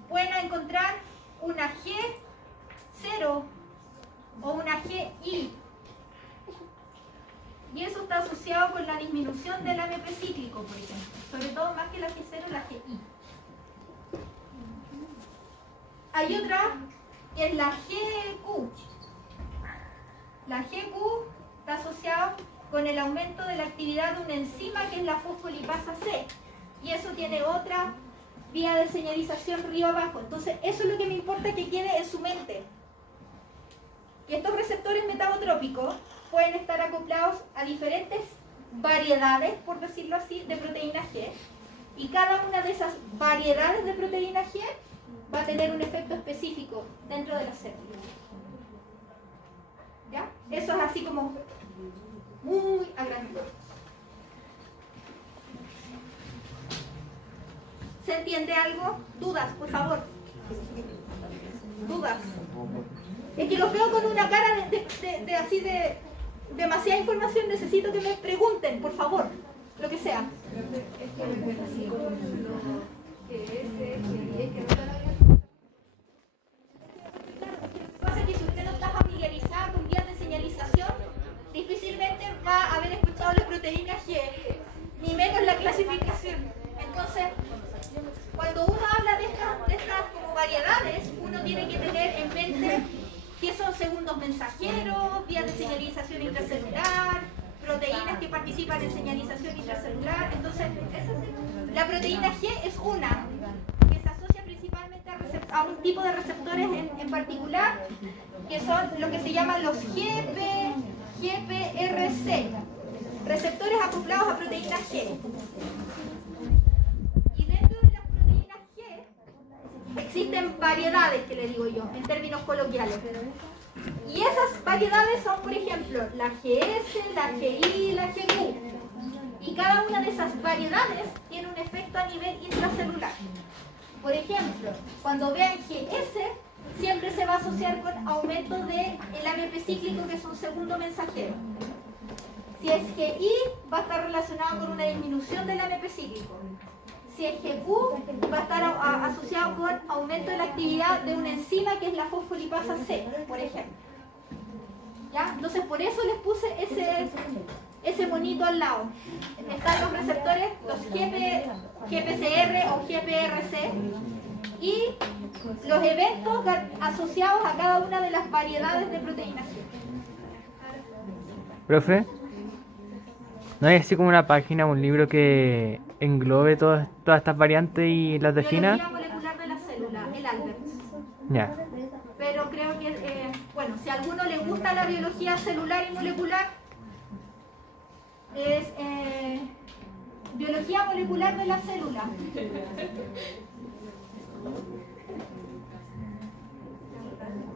Pueden encontrar una G0 o una GI. Y eso está asociado con la disminución del AMP cíclico, por ejemplo, sobre todo más que la G0 y la GI. Hay otra que es la GQ. La GQ está asociada con el aumento de la actividad de una enzima que es la fosfolipasa C. Y eso tiene otra vía de señalización río abajo. Entonces, eso es lo que me importa que quede en su mente. Que estos receptores metabotrópicos pueden estar acoplados a diferentes variedades, por decirlo así, de proteína G. Y cada una de esas variedades de proteína G va a tener un efecto específico dentro de la célula. ¿Ya? Eso es así como muy a grandes rasgos. ¿Se entiende algo? ¿Dudas, por favor? ¿Dudas? Es que los veo con una cara de así de demasiada información. Necesito que me pregunten, por favor, lo que sea. Pasa que si usted no está familiarizada con vías de señalización, difícilmente va a haber escuchado la proteína G, ni menos la clasificación. Entonces, cuando uno habla de estas como variedades, uno tiene que tener en mente qué son segundos mensajeros, vías de señalización intracelular, proteínas que participan en señalización intracelular. Entonces, la proteína G es una que se asocia principalmente a un tipo de receptores en particular, que son lo que se llaman los GPRC, receptores acoplados a proteína G. Y dentro de las proteínas G existen variedades, que le digo yo, en términos coloquiales. Y esas variedades son, por ejemplo, la GS, la GI y la GQ. Y cada una de esas variedades tiene un efecto a nivel intracelular. Por ejemplo, cuando vean GS, siempre se va a asociar con aumento del AMP cíclico, que es un segundo mensajero. Si es GI, va a estar relacionado con una disminución del AMP cíclico. Si es GQ, va a estar asociado con aumento de la actividad de una enzima que es la fosfolipasa C, por ejemplo. ¿Ya? Entonces, por eso les puse ese monito al lado. Están los receptores, los GPCR o GPRC, y los eventos asociados a cada una de las variedades de proteínas. Profe, ¿no hay así como una página, un libro que englobe todas estas variantes y las defina? Biología molecular de la célula, el Alberts. Ya. Pero creo que, bueno, si a alguno le gusta la biología celular y molecular, es biología molecular de la célula.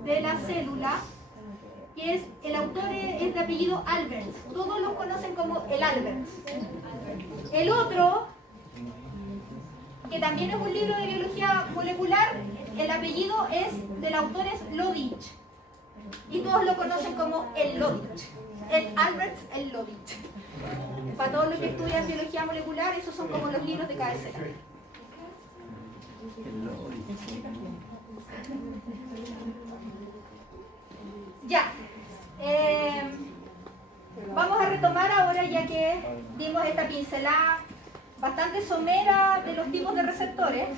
De la célula, que es, el autor es de apellido Alberts. Todos los conocen como el Alberts. El otro, que también es un libro de biología molecular, el apellido del autor es Lodich. Y todos lo conocen como el Lodich. El Alberts, el Lodich. Para todos los que estudian biología molecular, esos son como los libros de cabecera. Ya. Vamos a retomar ahora, ya que dimos esta pincelada bastante somera de los tipos de receptores.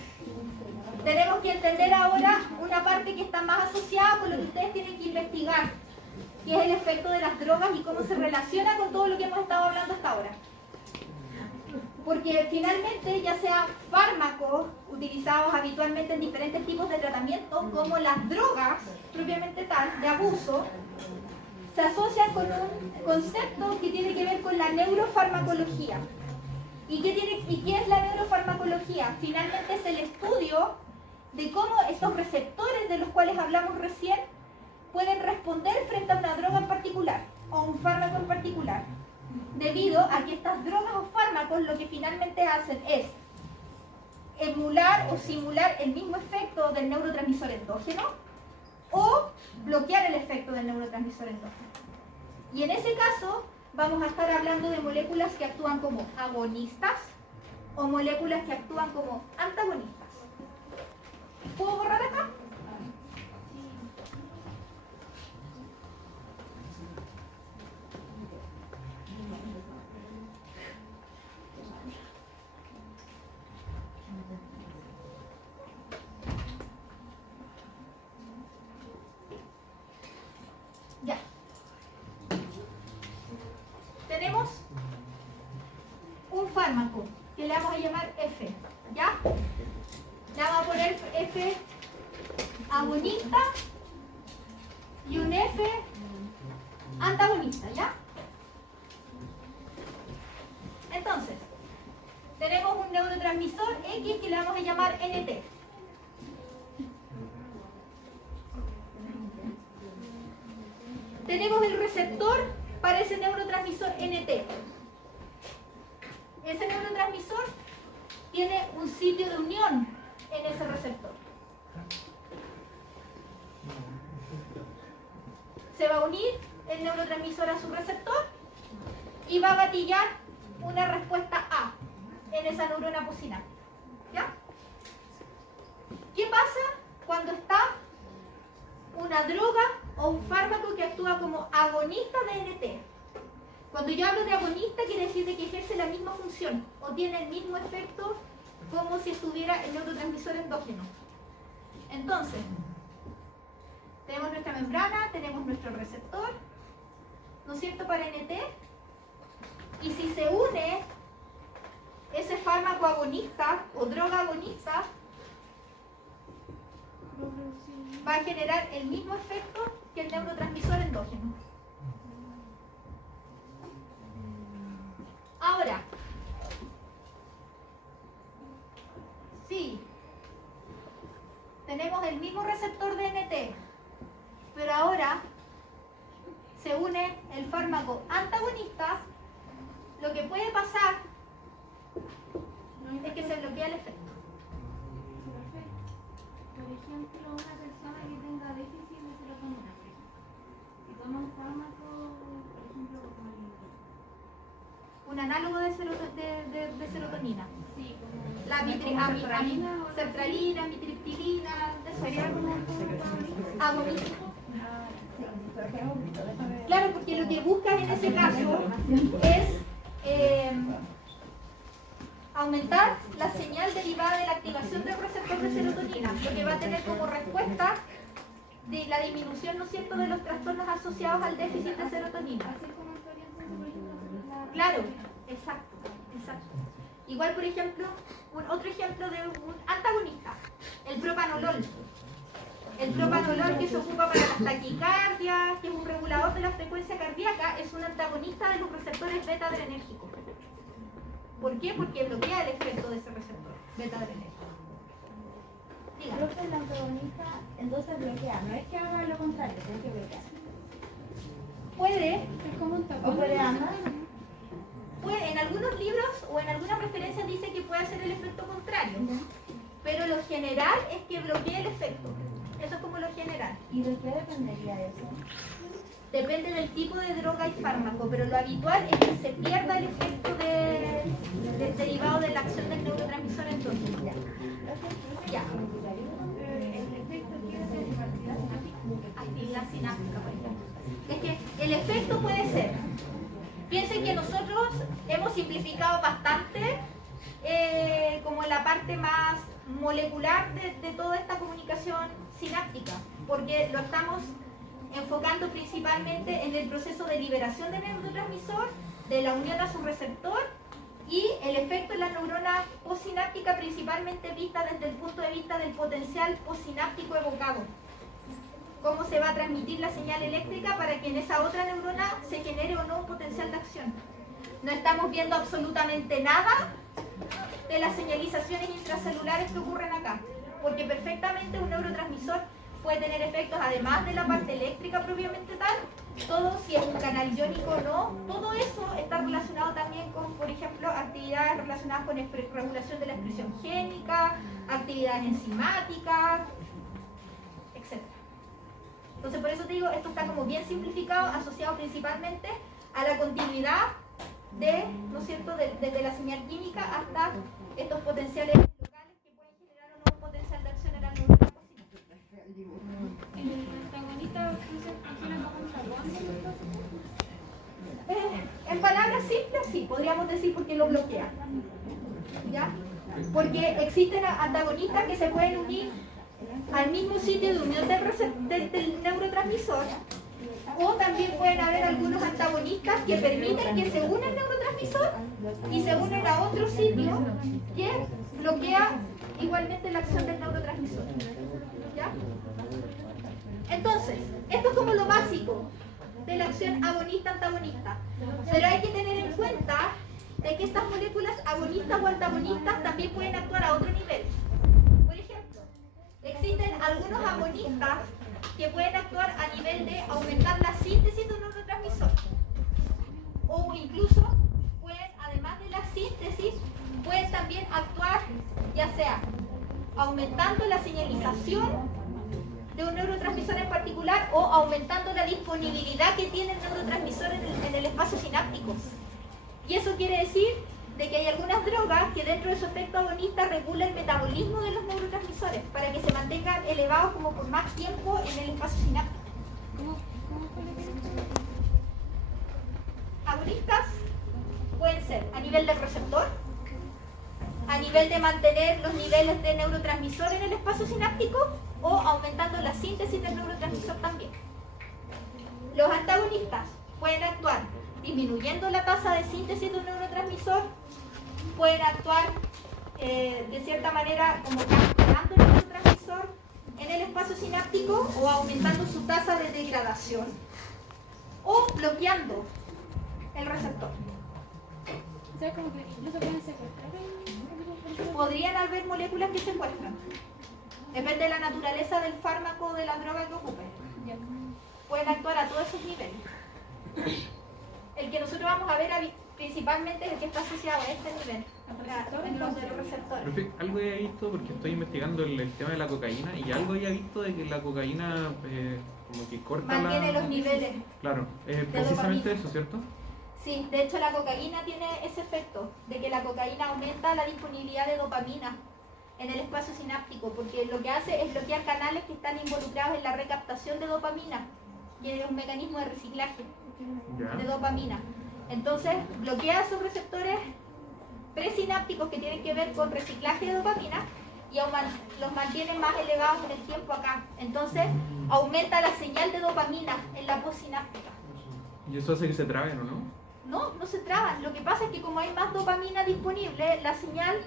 Tenemos que entender ahora una parte que está más asociada con lo que ustedes tienen que investigar, que es el efecto de las drogas y cómo se relaciona con todo lo que hemos estado hablando hasta ahora. Porque finalmente, ya sea fármacos utilizados habitualmente en diferentes tipos de tratamiento, como las drogas propiamente tal, de abuso, se asocian con un concepto que tiene que ver con la neurofarmacología. ¿Y qué es la neurofarmacología? Finalmente es el estudio de cómo estos receptores de los cuales hablamos recién pueden responder frente a una droga en particular o un fármaco en particular, debido a que estas drogas o fármacos lo que finalmente hacen es emular o simular el mismo efecto del neurotransmisor endógeno o bloquear el efecto del neurotransmisor endógeno. Y en ese caso vamos a estar hablando de moléculas que actúan como agonistas o moléculas que actúan como antagonistas. ¿Puedo borrar acá? Ya. Tenemos un fármaco que le vamos a llamar F, ¿ya? Le vamos a poner F agonista y un F antagonista, ¿ya? Entonces, tenemos un neurotransmisor X que le vamos a llamar NT. Tenemos el receptor para ese neurotransmisor NT. Ese neurotransmisor tiene un sitio de unión en ese receptor. Se va a unir el neurotransmisor a su receptor y va a gatillar una respuesta A en esa neurona postsináptica. ¿Ya? ¿Qué pasa cuando está una droga o un fármaco que actúa como agonista de NT? Cuando yo hablo de agonista, quiere decir de que ejerce la misma función o tiene el mismo efecto como si estuviera el neurotransmisor endógeno. Entonces, tenemos nuestra membrana, tenemos nuestro receptor, ¿no es cierto?, para NT. Y si se une ese fármaco agonista o droga agonista, va a generar el mismo efecto que el neurotransmisor endógeno. Ahora, sí, tenemos el mismo receptor de NT, pero ahora se une el fármaco antagonista, lo que puede pasar es que se bloquea el efecto. Por ejemplo, una persona que tenga déficit de serotonina y toma un fármaco, por ejemplo, como el Un análogo de serotonina. sí, como La sertralina, mitriptilina, sería como un fármaco agonista. Claro, porque lo que buscas en ese caso es aumentar la señal derivada de la activación del receptor de serotonina, lo que va a tener como respuesta de la disminución, ¿no es cierto?, de los trastornos asociados al déficit de serotonina. así como en teoría, entonces, por ejemplo, la Claro, exacto, exacto. Igual, por ejemplo, otro ejemplo de un antagonista, el propanolol. El propanolol, que se ocupa para las taquicardias, que es un regulador de la frecuencia cardíaca, es un antagonista de los receptores beta-adrenérgicos. ¿Por qué? Porque bloquea el efecto de ese receptor beta-adrenérgico. Diga. Creo que el antagonista entonces bloquea, no es que haga lo contrario, tiene que bloquear. Puede, es como un tapón. O puede ambas. en algunos libros o en algunas referencias dice que puede hacer el efecto contrario, pero lo general es que bloquee el efecto. Eso es como lo general. ¿Y de qué dependería eso? Depende del tipo de droga y fármaco, pero lo habitual es que se pierda el efecto derivado de la acción del neurotransmisor endógeno. Ya. El efecto quiere ser actividad sináptica. Actividad sináptica, por ejemplo. Es que el efecto puede ser. Piensen que nosotros hemos simplificado bastante como la parte más molecular de toda esta comunicación sináptica, porque lo estamos enfocando principalmente en el proceso de liberación del neurotransmisor, de la unión a su receptor y el efecto en la neurona postsináptica, principalmente vista desde el punto de vista del potencial postsináptico evocado. Cómo se va a transmitir la señal eléctrica para que en esa otra neurona se genere o no un potencial de acción. No estamos viendo absolutamente nada de las señalizaciones intracelulares que ocurren acá, porque perfectamente un neurotransmisor puede tener efectos además de la parte eléctrica propiamente tal, todo si es un canal iónico o no, todo eso está relacionado también con, por ejemplo, actividades relacionadas con regulación de la expresión génica, actividades enzimáticas, etc. Entonces por eso te digo, esto está como bien simplificado, asociado principalmente a la continuidad de, ¿no es cierto?, desde la señal química hasta estos potenciales locales que pueden generar o no un potencial de acción en la neurona postsináptica. El antagonista funciona como un tapón. En palabras simples, sí, podríamos decir porque lo bloquea. ¿Ya? Porque existen antagonistas que se pueden unir al mismo sitio de unión del neurotransmisor O también pueden haber algunos antagonistas que permiten que se una el neurotransmisor y se unen a otro sitio que bloquea igualmente la acción del neurotransmisor. ¿Ya? Entonces, esto es como lo básico de la acción agonista-antagonista. Pero hay que tener en cuenta de que estas moléculas agonistas o antagonistas también pueden actuar a otro nivel. Por ejemplo, existen algunos agonistas que pueden actuar a nivel de aumentar la síntesis de un neurotransmisor. O incluso pueden, además de la síntesis, pueden también actuar ya sea aumentando la señalización de un neurotransmisor en particular o aumentando la disponibilidad que tiene el neurotransmisor en el espacio sináptico. Y eso quiere decir de que hay algunas drogas que dentro de su efecto agonista regulan el metabolismo de los neurotransmisores para que se mantengan elevados como por más tiempo en el espacio sináptico. ¿Cómo fue lo que Agonistas pueden ser a nivel del receptor, a nivel de mantener los niveles de neurotransmisor en el espacio sináptico o aumentando la síntesis del neurotransmisor también. Los antagonistas pueden actuar disminuyendo la tasa de síntesis de un neurotransmisor, pueden actuar de cierta manera como capturando el neurotransmisor en el espacio sináptico o aumentando su tasa de degradación o bloqueando el receptor. O sea, como que incluso pueden secuestrar Podrían haber moléculas que secuestran. Depende de la naturaleza del fármaco o de la droga que ocupen. Pueden actuar a todos esos niveles. El que nosotros vamos a ver principalmente es el que está asociado a este nivel, en los de los receptores. Profe, algo había visto, porque estoy investigando el tema de la cocaína, y algo había visto de que la cocaína como que corta Mantiene los niveles. Claro, de precisamente dopamina. eso, ¿cierto? Sí, de hecho la cocaína tiene ese efecto, de que la cocaína aumenta la disponibilidad de dopamina en el espacio sináptico, porque lo que hace es bloquear canales que están involucrados en la recaptación de dopamina, y es un mecanismo de reciclaje de Ya. dopamina. Entonces bloquea esos receptores presinápticos que tienen que ver con reciclaje de dopamina y los mantiene más elevados en el tiempo acá. Entonces aumenta la señal de dopamina en la postsináptica. Y eso hace que se traben, ¿o no? No, no se traban. Lo que pasa es que como hay más dopamina disponible, la señal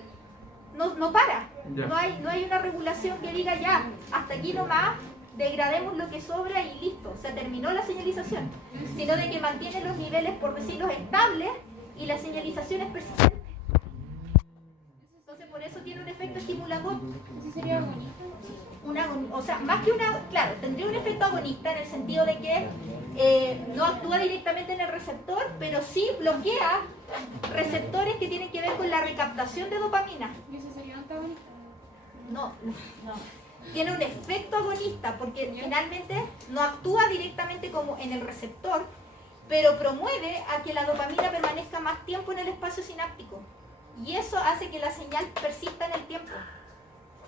no para. Ya. No hay una regulación que diga ya, hasta aquí nomás, degrademos lo que sobra y listo, se terminó la señalización. Sino de que mantiene los niveles, por decirlo, estables y la señalización es persistente. Entonces por eso tiene un efecto estimulador. ¿Eso sería agonista? O sea, más que claro, tendría un efecto agonista en el sentido de que no actúa directamente en el receptor, pero sí bloquea receptores que tienen que ver con la recaptación de dopamina. ¿Y eso sería antagonista? No. Tiene un efecto agonista porque finalmente no actúa directamente como en el receptor, pero promueve a que la dopamina permanezca más tiempo en el espacio sináptico. Y eso hace que la señal persista en el tiempo.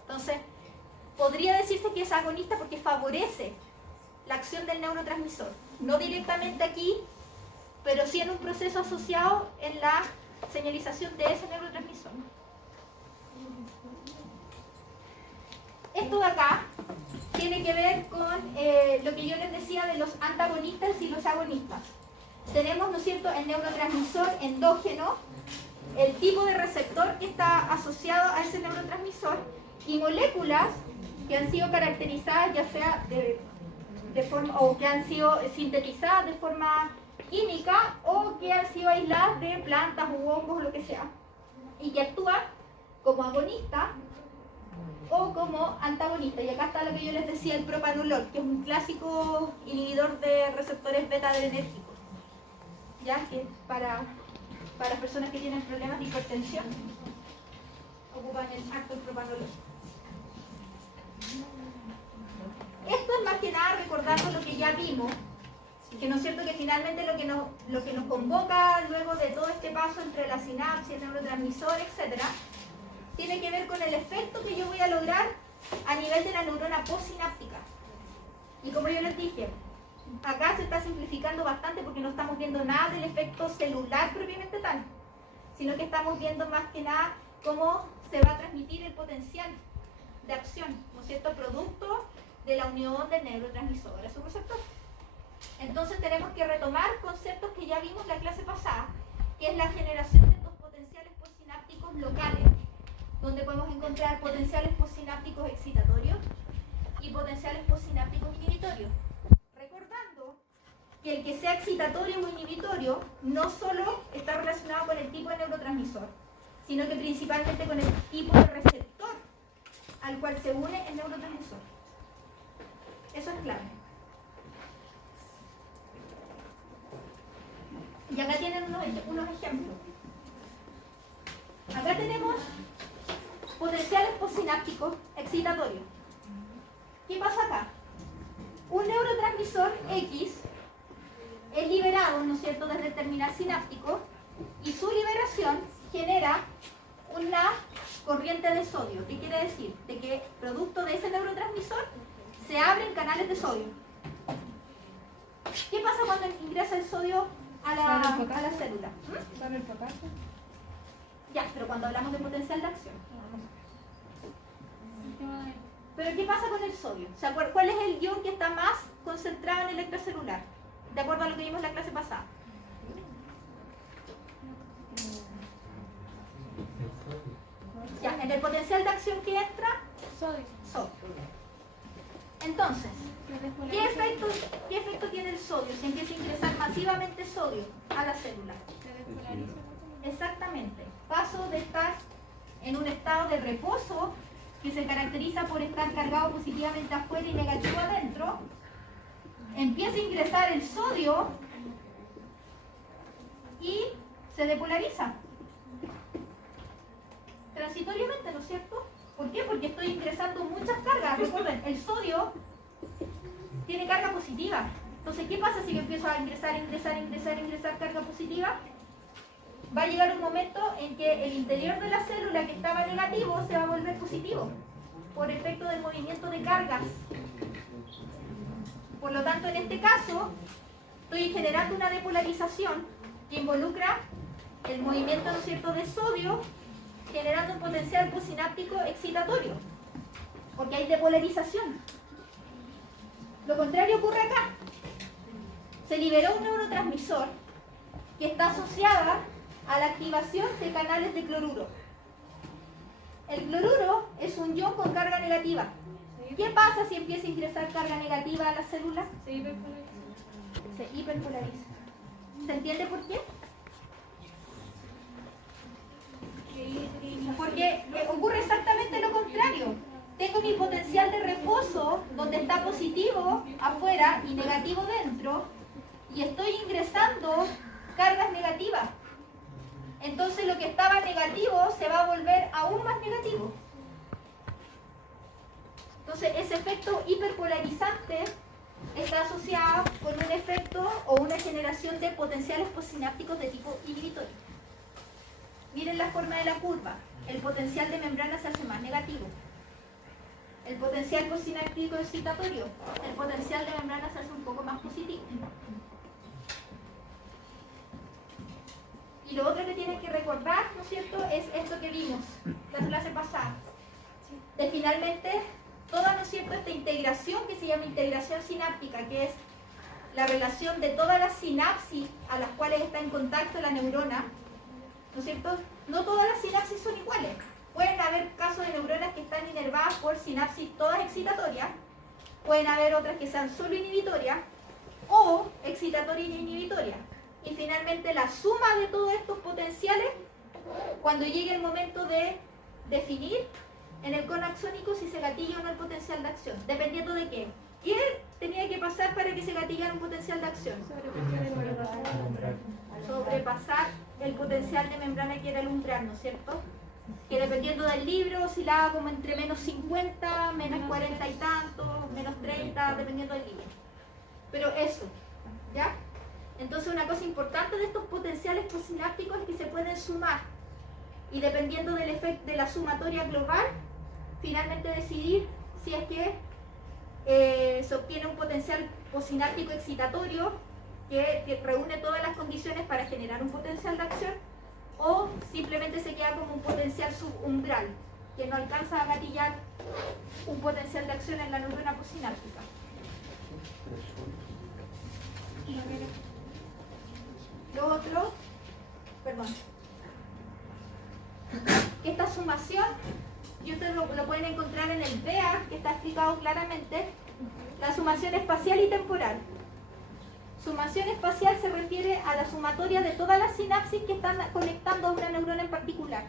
Entonces, podría decirse que es agonista porque favorece la acción del neurotransmisor. No directamente aquí, pero sí en un proceso asociado en la señalización de ese neurotransmisor. Esto de acá tiene que ver con lo que yo les decía de los antagonistas y los agonistas. Tenemos, ¿no es cierto?, el neurotransmisor endógeno, el tipo de receptor que está asociado a ese neurotransmisor y moléculas que han sido caracterizadas ya sea de forma, o que han sido sintetizadas de forma química o que han sido aisladas de plantas u hongos o lo que sea y que actúan como agonista o como antagonista. Y acá está lo que yo les decía, el propanolol, que es un clásico inhibidor de receptores beta-adrenérgicos, ya que para personas que tienen problemas de hipertensión ocupan el acto propanolol. Esto es más que nada recordando lo que ya vimos, que no es cierto que finalmente lo que nos convoca luego de todo este paso entre la sinapsis, el neurotransmisor, etc., tiene que ver con el efecto que yo voy a lograr a nivel de la neurona postsináptica. Y como yo les dije, acá se está simplificando bastante porque no estamos viendo nada del efecto celular propiamente tal, sino que estamos viendo más que nada cómo se va a transmitir el potencial de acción, ¿no es cierto?, producto de la unión del neurotransmisor a su receptor. Entonces, Entonces tenemos que retomar conceptos que ya vimos la clase pasada, que es la generación de estos potenciales postsinápticos locales, donde podemos encontrar potenciales postsinápticos excitatorios y potenciales postsinápticos inhibitorios. Recordando que el que sea excitatorio o inhibitorio no solo está relacionado con el tipo de neurotransmisor, sino que principalmente con el tipo de receptor al cual se une el neurotransmisor. Eso es clave. Y acá tienen unos ejemplos. Acá tenemos potenciales postsinápticos excitatorios. ¿Qué pasa acá? Un neurotransmisor X es liberado, ¿no es cierto?, desde el terminal sináptico, y su liberación genera una corriente de sodio. ¿Qué quiere decir? De que producto de ese neurotransmisor se abren canales de sodio. ¿Qué pasa cuando ingresa el sodio a la célula? ¿Sabe el potasio? Ya, pero cuando hablamos de potencial de acción. Pero ¿qué pasa con el sodio? O sea, ¿cuál es el ion que está más concentrado en el extracelular? De acuerdo a lo que vimos en la clase pasada. Ya, en el potencial de acción que entra, Sodio. sodio. Entonces, ¿qué efecto tiene el sodio si empieza a ingresar masivamente sodio a la célula? Se despolariza. Exactamente. Paso de estar en un estado de reposo que se caracteriza por estar cargado positivamente afuera y negativo adentro, empieza a ingresar el sodio y se depolariza. Transitoriamente, ¿no es cierto? ¿Por qué? Porque estoy ingresando muchas cargas. Recuerden, el sodio tiene carga positiva. Entonces, ¿qué pasa si yo empiezo a ingresar carga positiva? Va a llegar un momento en que el interior de la célula que estaba negativo se va a volver positivo por efecto del movimiento de cargas. Por lo tanto, en este caso, estoy generando una depolarización que involucra el movimiento, ¿no es cierto?, de sodio, generando un potencial postsináptico excitatorio, porque hay depolarización. Lo contrario ocurre acá. Se liberó un neurotransmisor que está asociada a la activación de canales de cloruro. El cloruro es un ion con carga negativa. ¿Qué pasa si empieza a ingresar carga negativa a la célula? Se hiperpolariza. Se hiperpolariza. ¿Se entiende por qué? Porque ocurre exactamente lo contrario. Tengo mi potencial de reposo, donde está positivo afuera y negativo dentro, y estoy ingresando cargas negativas. Entonces lo que estaba negativo se va a volver aún más negativo. Entonces ese efecto hiperpolarizante está asociado con un efecto o una generación de potenciales postsinápticos de tipo inhibitorio. Miren la forma de la curva. El potencial de membrana se hace más negativo. El potencial postsináptico excitatorio, el potencial de membrana se hace un poco más positivo. Y lo otro que tienen que recordar, ¿no es cierto?, es esto que vimos la clase pasada. De finalmente, toda, ¿no es cierto?, esta integración que se llama integración sináptica, que es la relación de todas las sinapsis a las cuales está en contacto la neurona, ¿no es cierto? No todas las sinapsis son iguales. Pueden haber casos de neuronas que están inervadas por sinapsis todas excitatorias, pueden haber otras que sean solo inhibitorias, o excitatoria e inhibitoria. Y finalmente la suma de todos estos potenciales, cuando llegue el momento de definir en el cono axónico si se gatilla o no el potencial de acción, dependiendo de qué. ¿Qué tenía que pasar para que se gatillara un potencial de acción? Sobrepasar el potencial de membrana que era el umbral, ¿no es cierto? Que dependiendo del libro oscilaba como entre menos 50, menos 40 y tanto, menos 30, dependiendo del libro. Pero eso, ¿ya? Entonces una cosa importante de estos potenciales postsinápticos es que se pueden sumar y dependiendo del efecto de la sumatoria global, finalmente decidir si es que se obtiene un potencial postsináptico excitatorio que reúne todas las condiciones para generar un potencial de acción, o simplemente se queda como un potencial subumbral que no alcanza a gatillar un potencial de acción en la neurona postsináptica. sumación, y ustedes lo pueden encontrar en el BEA, que está explicado claramente, la sumación espacial y temporal. Sumación espacial se refiere a la sumatoria de todas las sinapsis que están conectando a una neurona en particular.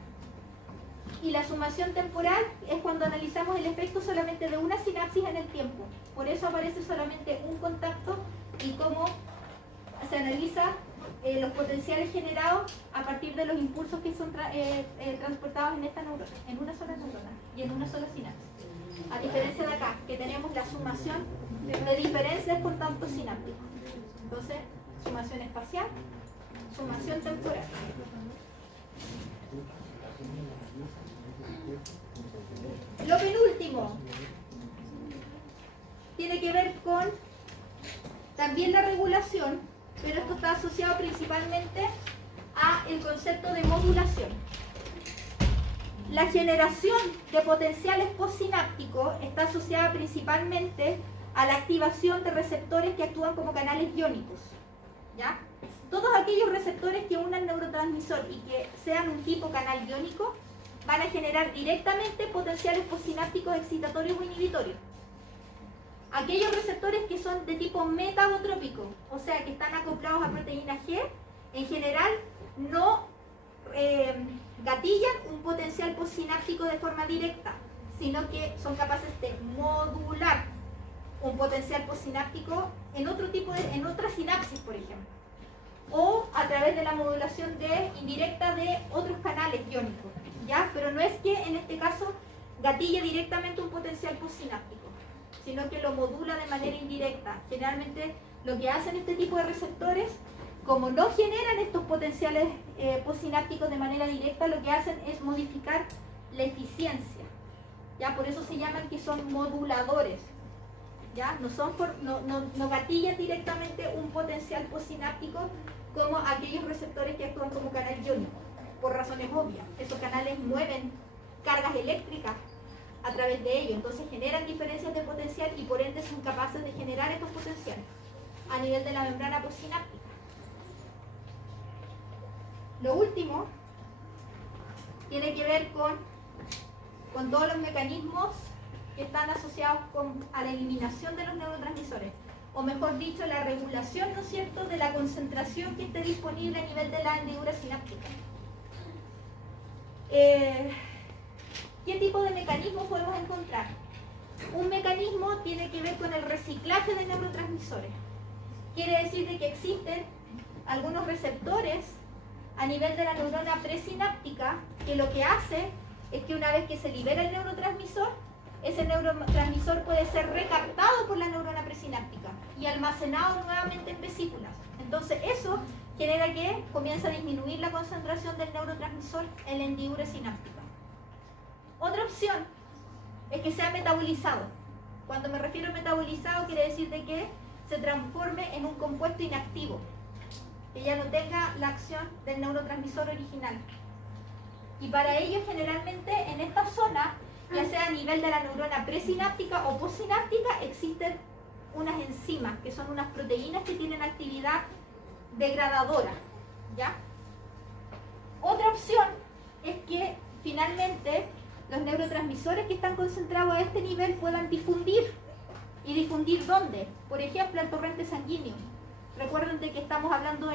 Y la sumación temporal es cuando analizamos el efecto solamente de una sinapsis en el tiempo. Por eso aparece solamente un contacto y cómo se analiza los potenciales generados a partir de los impulsos que son transportados en esta neurona, en una sola neurona y en una sola sinapsis. A diferencia de acá, que tenemos la sumación de diferencias por tanto sinápticos. Entonces, sumación espacial, sumación temporal. Lo penúltimo tiene que ver con también la regulación, pero esto está asociado principalmente a el concepto de modulación. La generación de potenciales postsinápticos está asociada principalmente a la activación de receptores que actúan como canales iónicos, ¿ya? Todos aquellos receptores que unan neurotransmisor y que sean un tipo canal iónico van a generar directamente potenciales postsinápticos excitatorios o inhibitorios. Aquellos receptores que son de tipo metabotrópico, o sea que están acoplados a proteína G, en general no gatillan un potencial postsináptico de forma directa, sino que son capaces de modular un potencial postsináptico en otra sinapsis, por ejemplo, o a través de la modulación indirecta de otros canales iónicos, ¿ya? Pero no es que en este caso gatille directamente un potencial postsináptico, sino que lo modula de manera indirecta. Generalmente lo que hacen este tipo de receptores, como no generan estos potenciales postsinápticos de manera directa, lo que hacen es modificar la eficiencia, ¿ya? Por eso se llaman que son moduladores, ¿ya? No gatillan directamente un potencial postsináptico como aquellos receptores que actúan como canal iónico, por razones obvias. Esos canales mueven cargas eléctricas a través de ellos, entonces generan diferencias de potencial y por ende son capaces de generar estos potenciales a nivel de la membrana postsináptica. Lo último tiene que ver con todos los mecanismos que están asociados a la eliminación de los neurotransmisores, o mejor dicho, la regulación, ¿no es cierto?, de la concentración que esté disponible a nivel de la hendidura sináptica. ¿Qué tipo de mecanismos podemos encontrar? Un mecanismo tiene que ver con el reciclaje de neurotransmisores. Quiere decir de que existen algunos receptores a nivel de la neurona presináptica que lo que hace es que una vez que se libera el neurotransmisor, ese neurotransmisor puede ser recaptado por la neurona presináptica y almacenado nuevamente en vesículas. Entonces eso genera que comienza a disminuir la concentración del neurotransmisor en la hendidura sináptica. Otra opción es que sea metabolizado. Cuando me refiero a metabolizado, quiere decir de que se transforme en un compuesto inactivo, que ya no tenga la acción del neurotransmisor original. Y para ello, generalmente, en esta zona, ya sea a nivel de la neurona presináptica o postsináptica, existen unas enzimas, que son unas proteínas que tienen actividad degradadora, ¿ya? Otra opción es que, finalmente, los neurotransmisores que están concentrados a este nivel puedan difundir. ¿Y difundir dónde? Por ejemplo, el torrente sanguíneo. Recuerden de que estamos hablando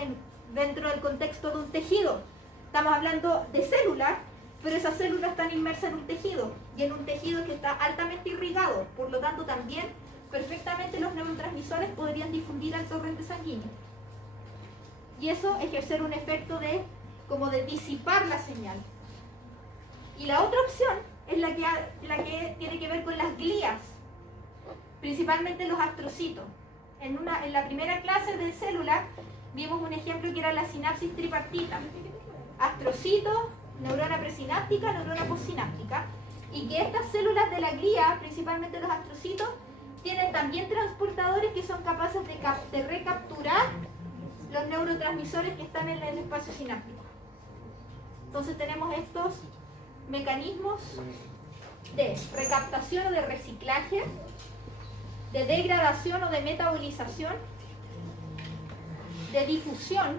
dentro del contexto de un tejido. Estamos hablando de células, pero esas células están inmersas en un tejido, y en un tejido que está altamente irrigado. Por lo tanto, también perfectamente los neurotransmisores podrían difundir al torrente sanguíneo. Y eso ejercer un efecto como de disipar la señal. Y la otra opción es la que tiene que ver con las glías, principalmente los astrocitos. En la primera clase de células vimos un ejemplo que era la sinapsis tripartita. Astrocito, neurona presináptica, neurona postsináptica, y que estas células de la glía, principalmente los astrocitos, tienen también transportadores que son capaces de recapturar los neurotransmisores que están en el espacio sináptico. Entonces tenemos estos mecanismos de recaptación o de reciclaje, de degradación o de metabolización, de difusión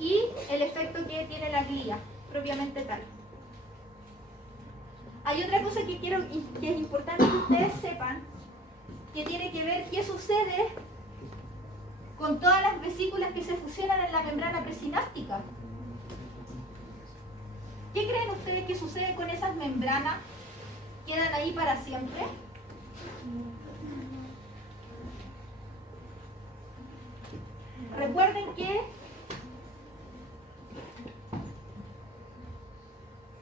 y el efecto que tiene la glía propiamente tal. Hay otra cosa que que es importante que ustedes sepan, que tiene que ver qué sucede con todas las vesículas que se fusionan en la membrana presináptica. ¿Qué creen ustedes que sucede con esas membranas? ¿Quedan ahí para siempre? Recuerden que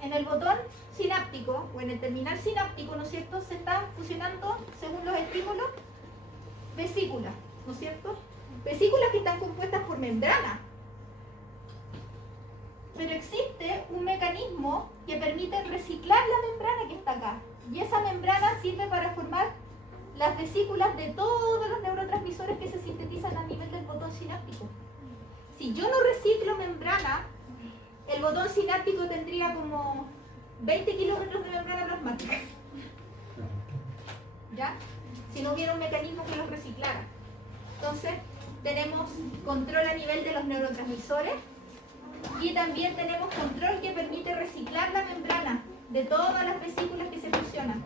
en el botón sináptico o en el terminal sináptico, ¿no es cierto?, se están fusionando, según los estímulos, vesículas, ¿no es cierto? Vesículas que están compuestas por membranas. Pero existe un mecanismo que permite reciclar la membrana que está acá. Y esa membrana sirve para formar las vesículas de todos los neurotransmisores que se sintetizan a nivel del botón sináptico. Si yo no reciclo membrana, el botón sináptico tendría como 20 kilómetros de membrana plasmática. ¿Ya? Si no hubiera un mecanismo que los reciclara. Entonces, tenemos control a nivel de los neurotransmisores y también tenemos control que permite reciclar la membrana de todas las vesículas que se fusionan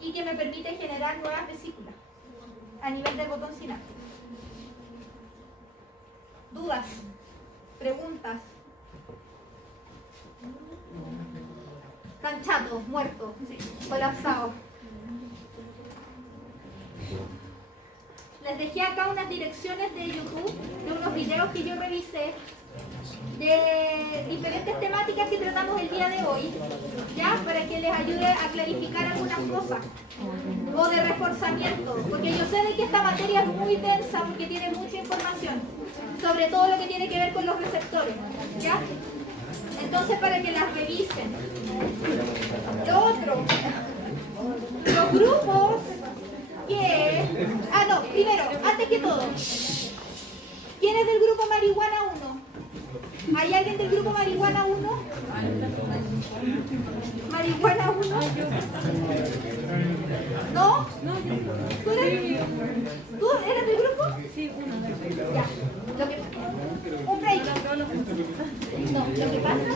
y que me permite generar nuevas vesículas a nivel del botón sináptico. ¿Dudas? ¿Preguntas? Están chatos, muertos, colapsados. Les dejé acá unas direcciones de YouTube, de unos videos que yo revisé, de diferentes temáticas que tratamos el día de hoy, ya, para que les ayude a clarificar algunas cosas, o de reforzamiento, porque yo sé de que esta materia es muy densa, porque tiene mucha información, sobre todo lo que tiene que ver con los receptores, ¿ya? Entonces, para que las revisen. Lo otro, los grupos que... Ah, no, primero, antes que todo, ¿quién es del grupo marihuana 1? ¿Hay alguien del grupo marihuana 1? ¿Marihuana 1? ¿No? ¿Tú eres del grupo? Sí, uno. Ya. Un break. No, lo que pasa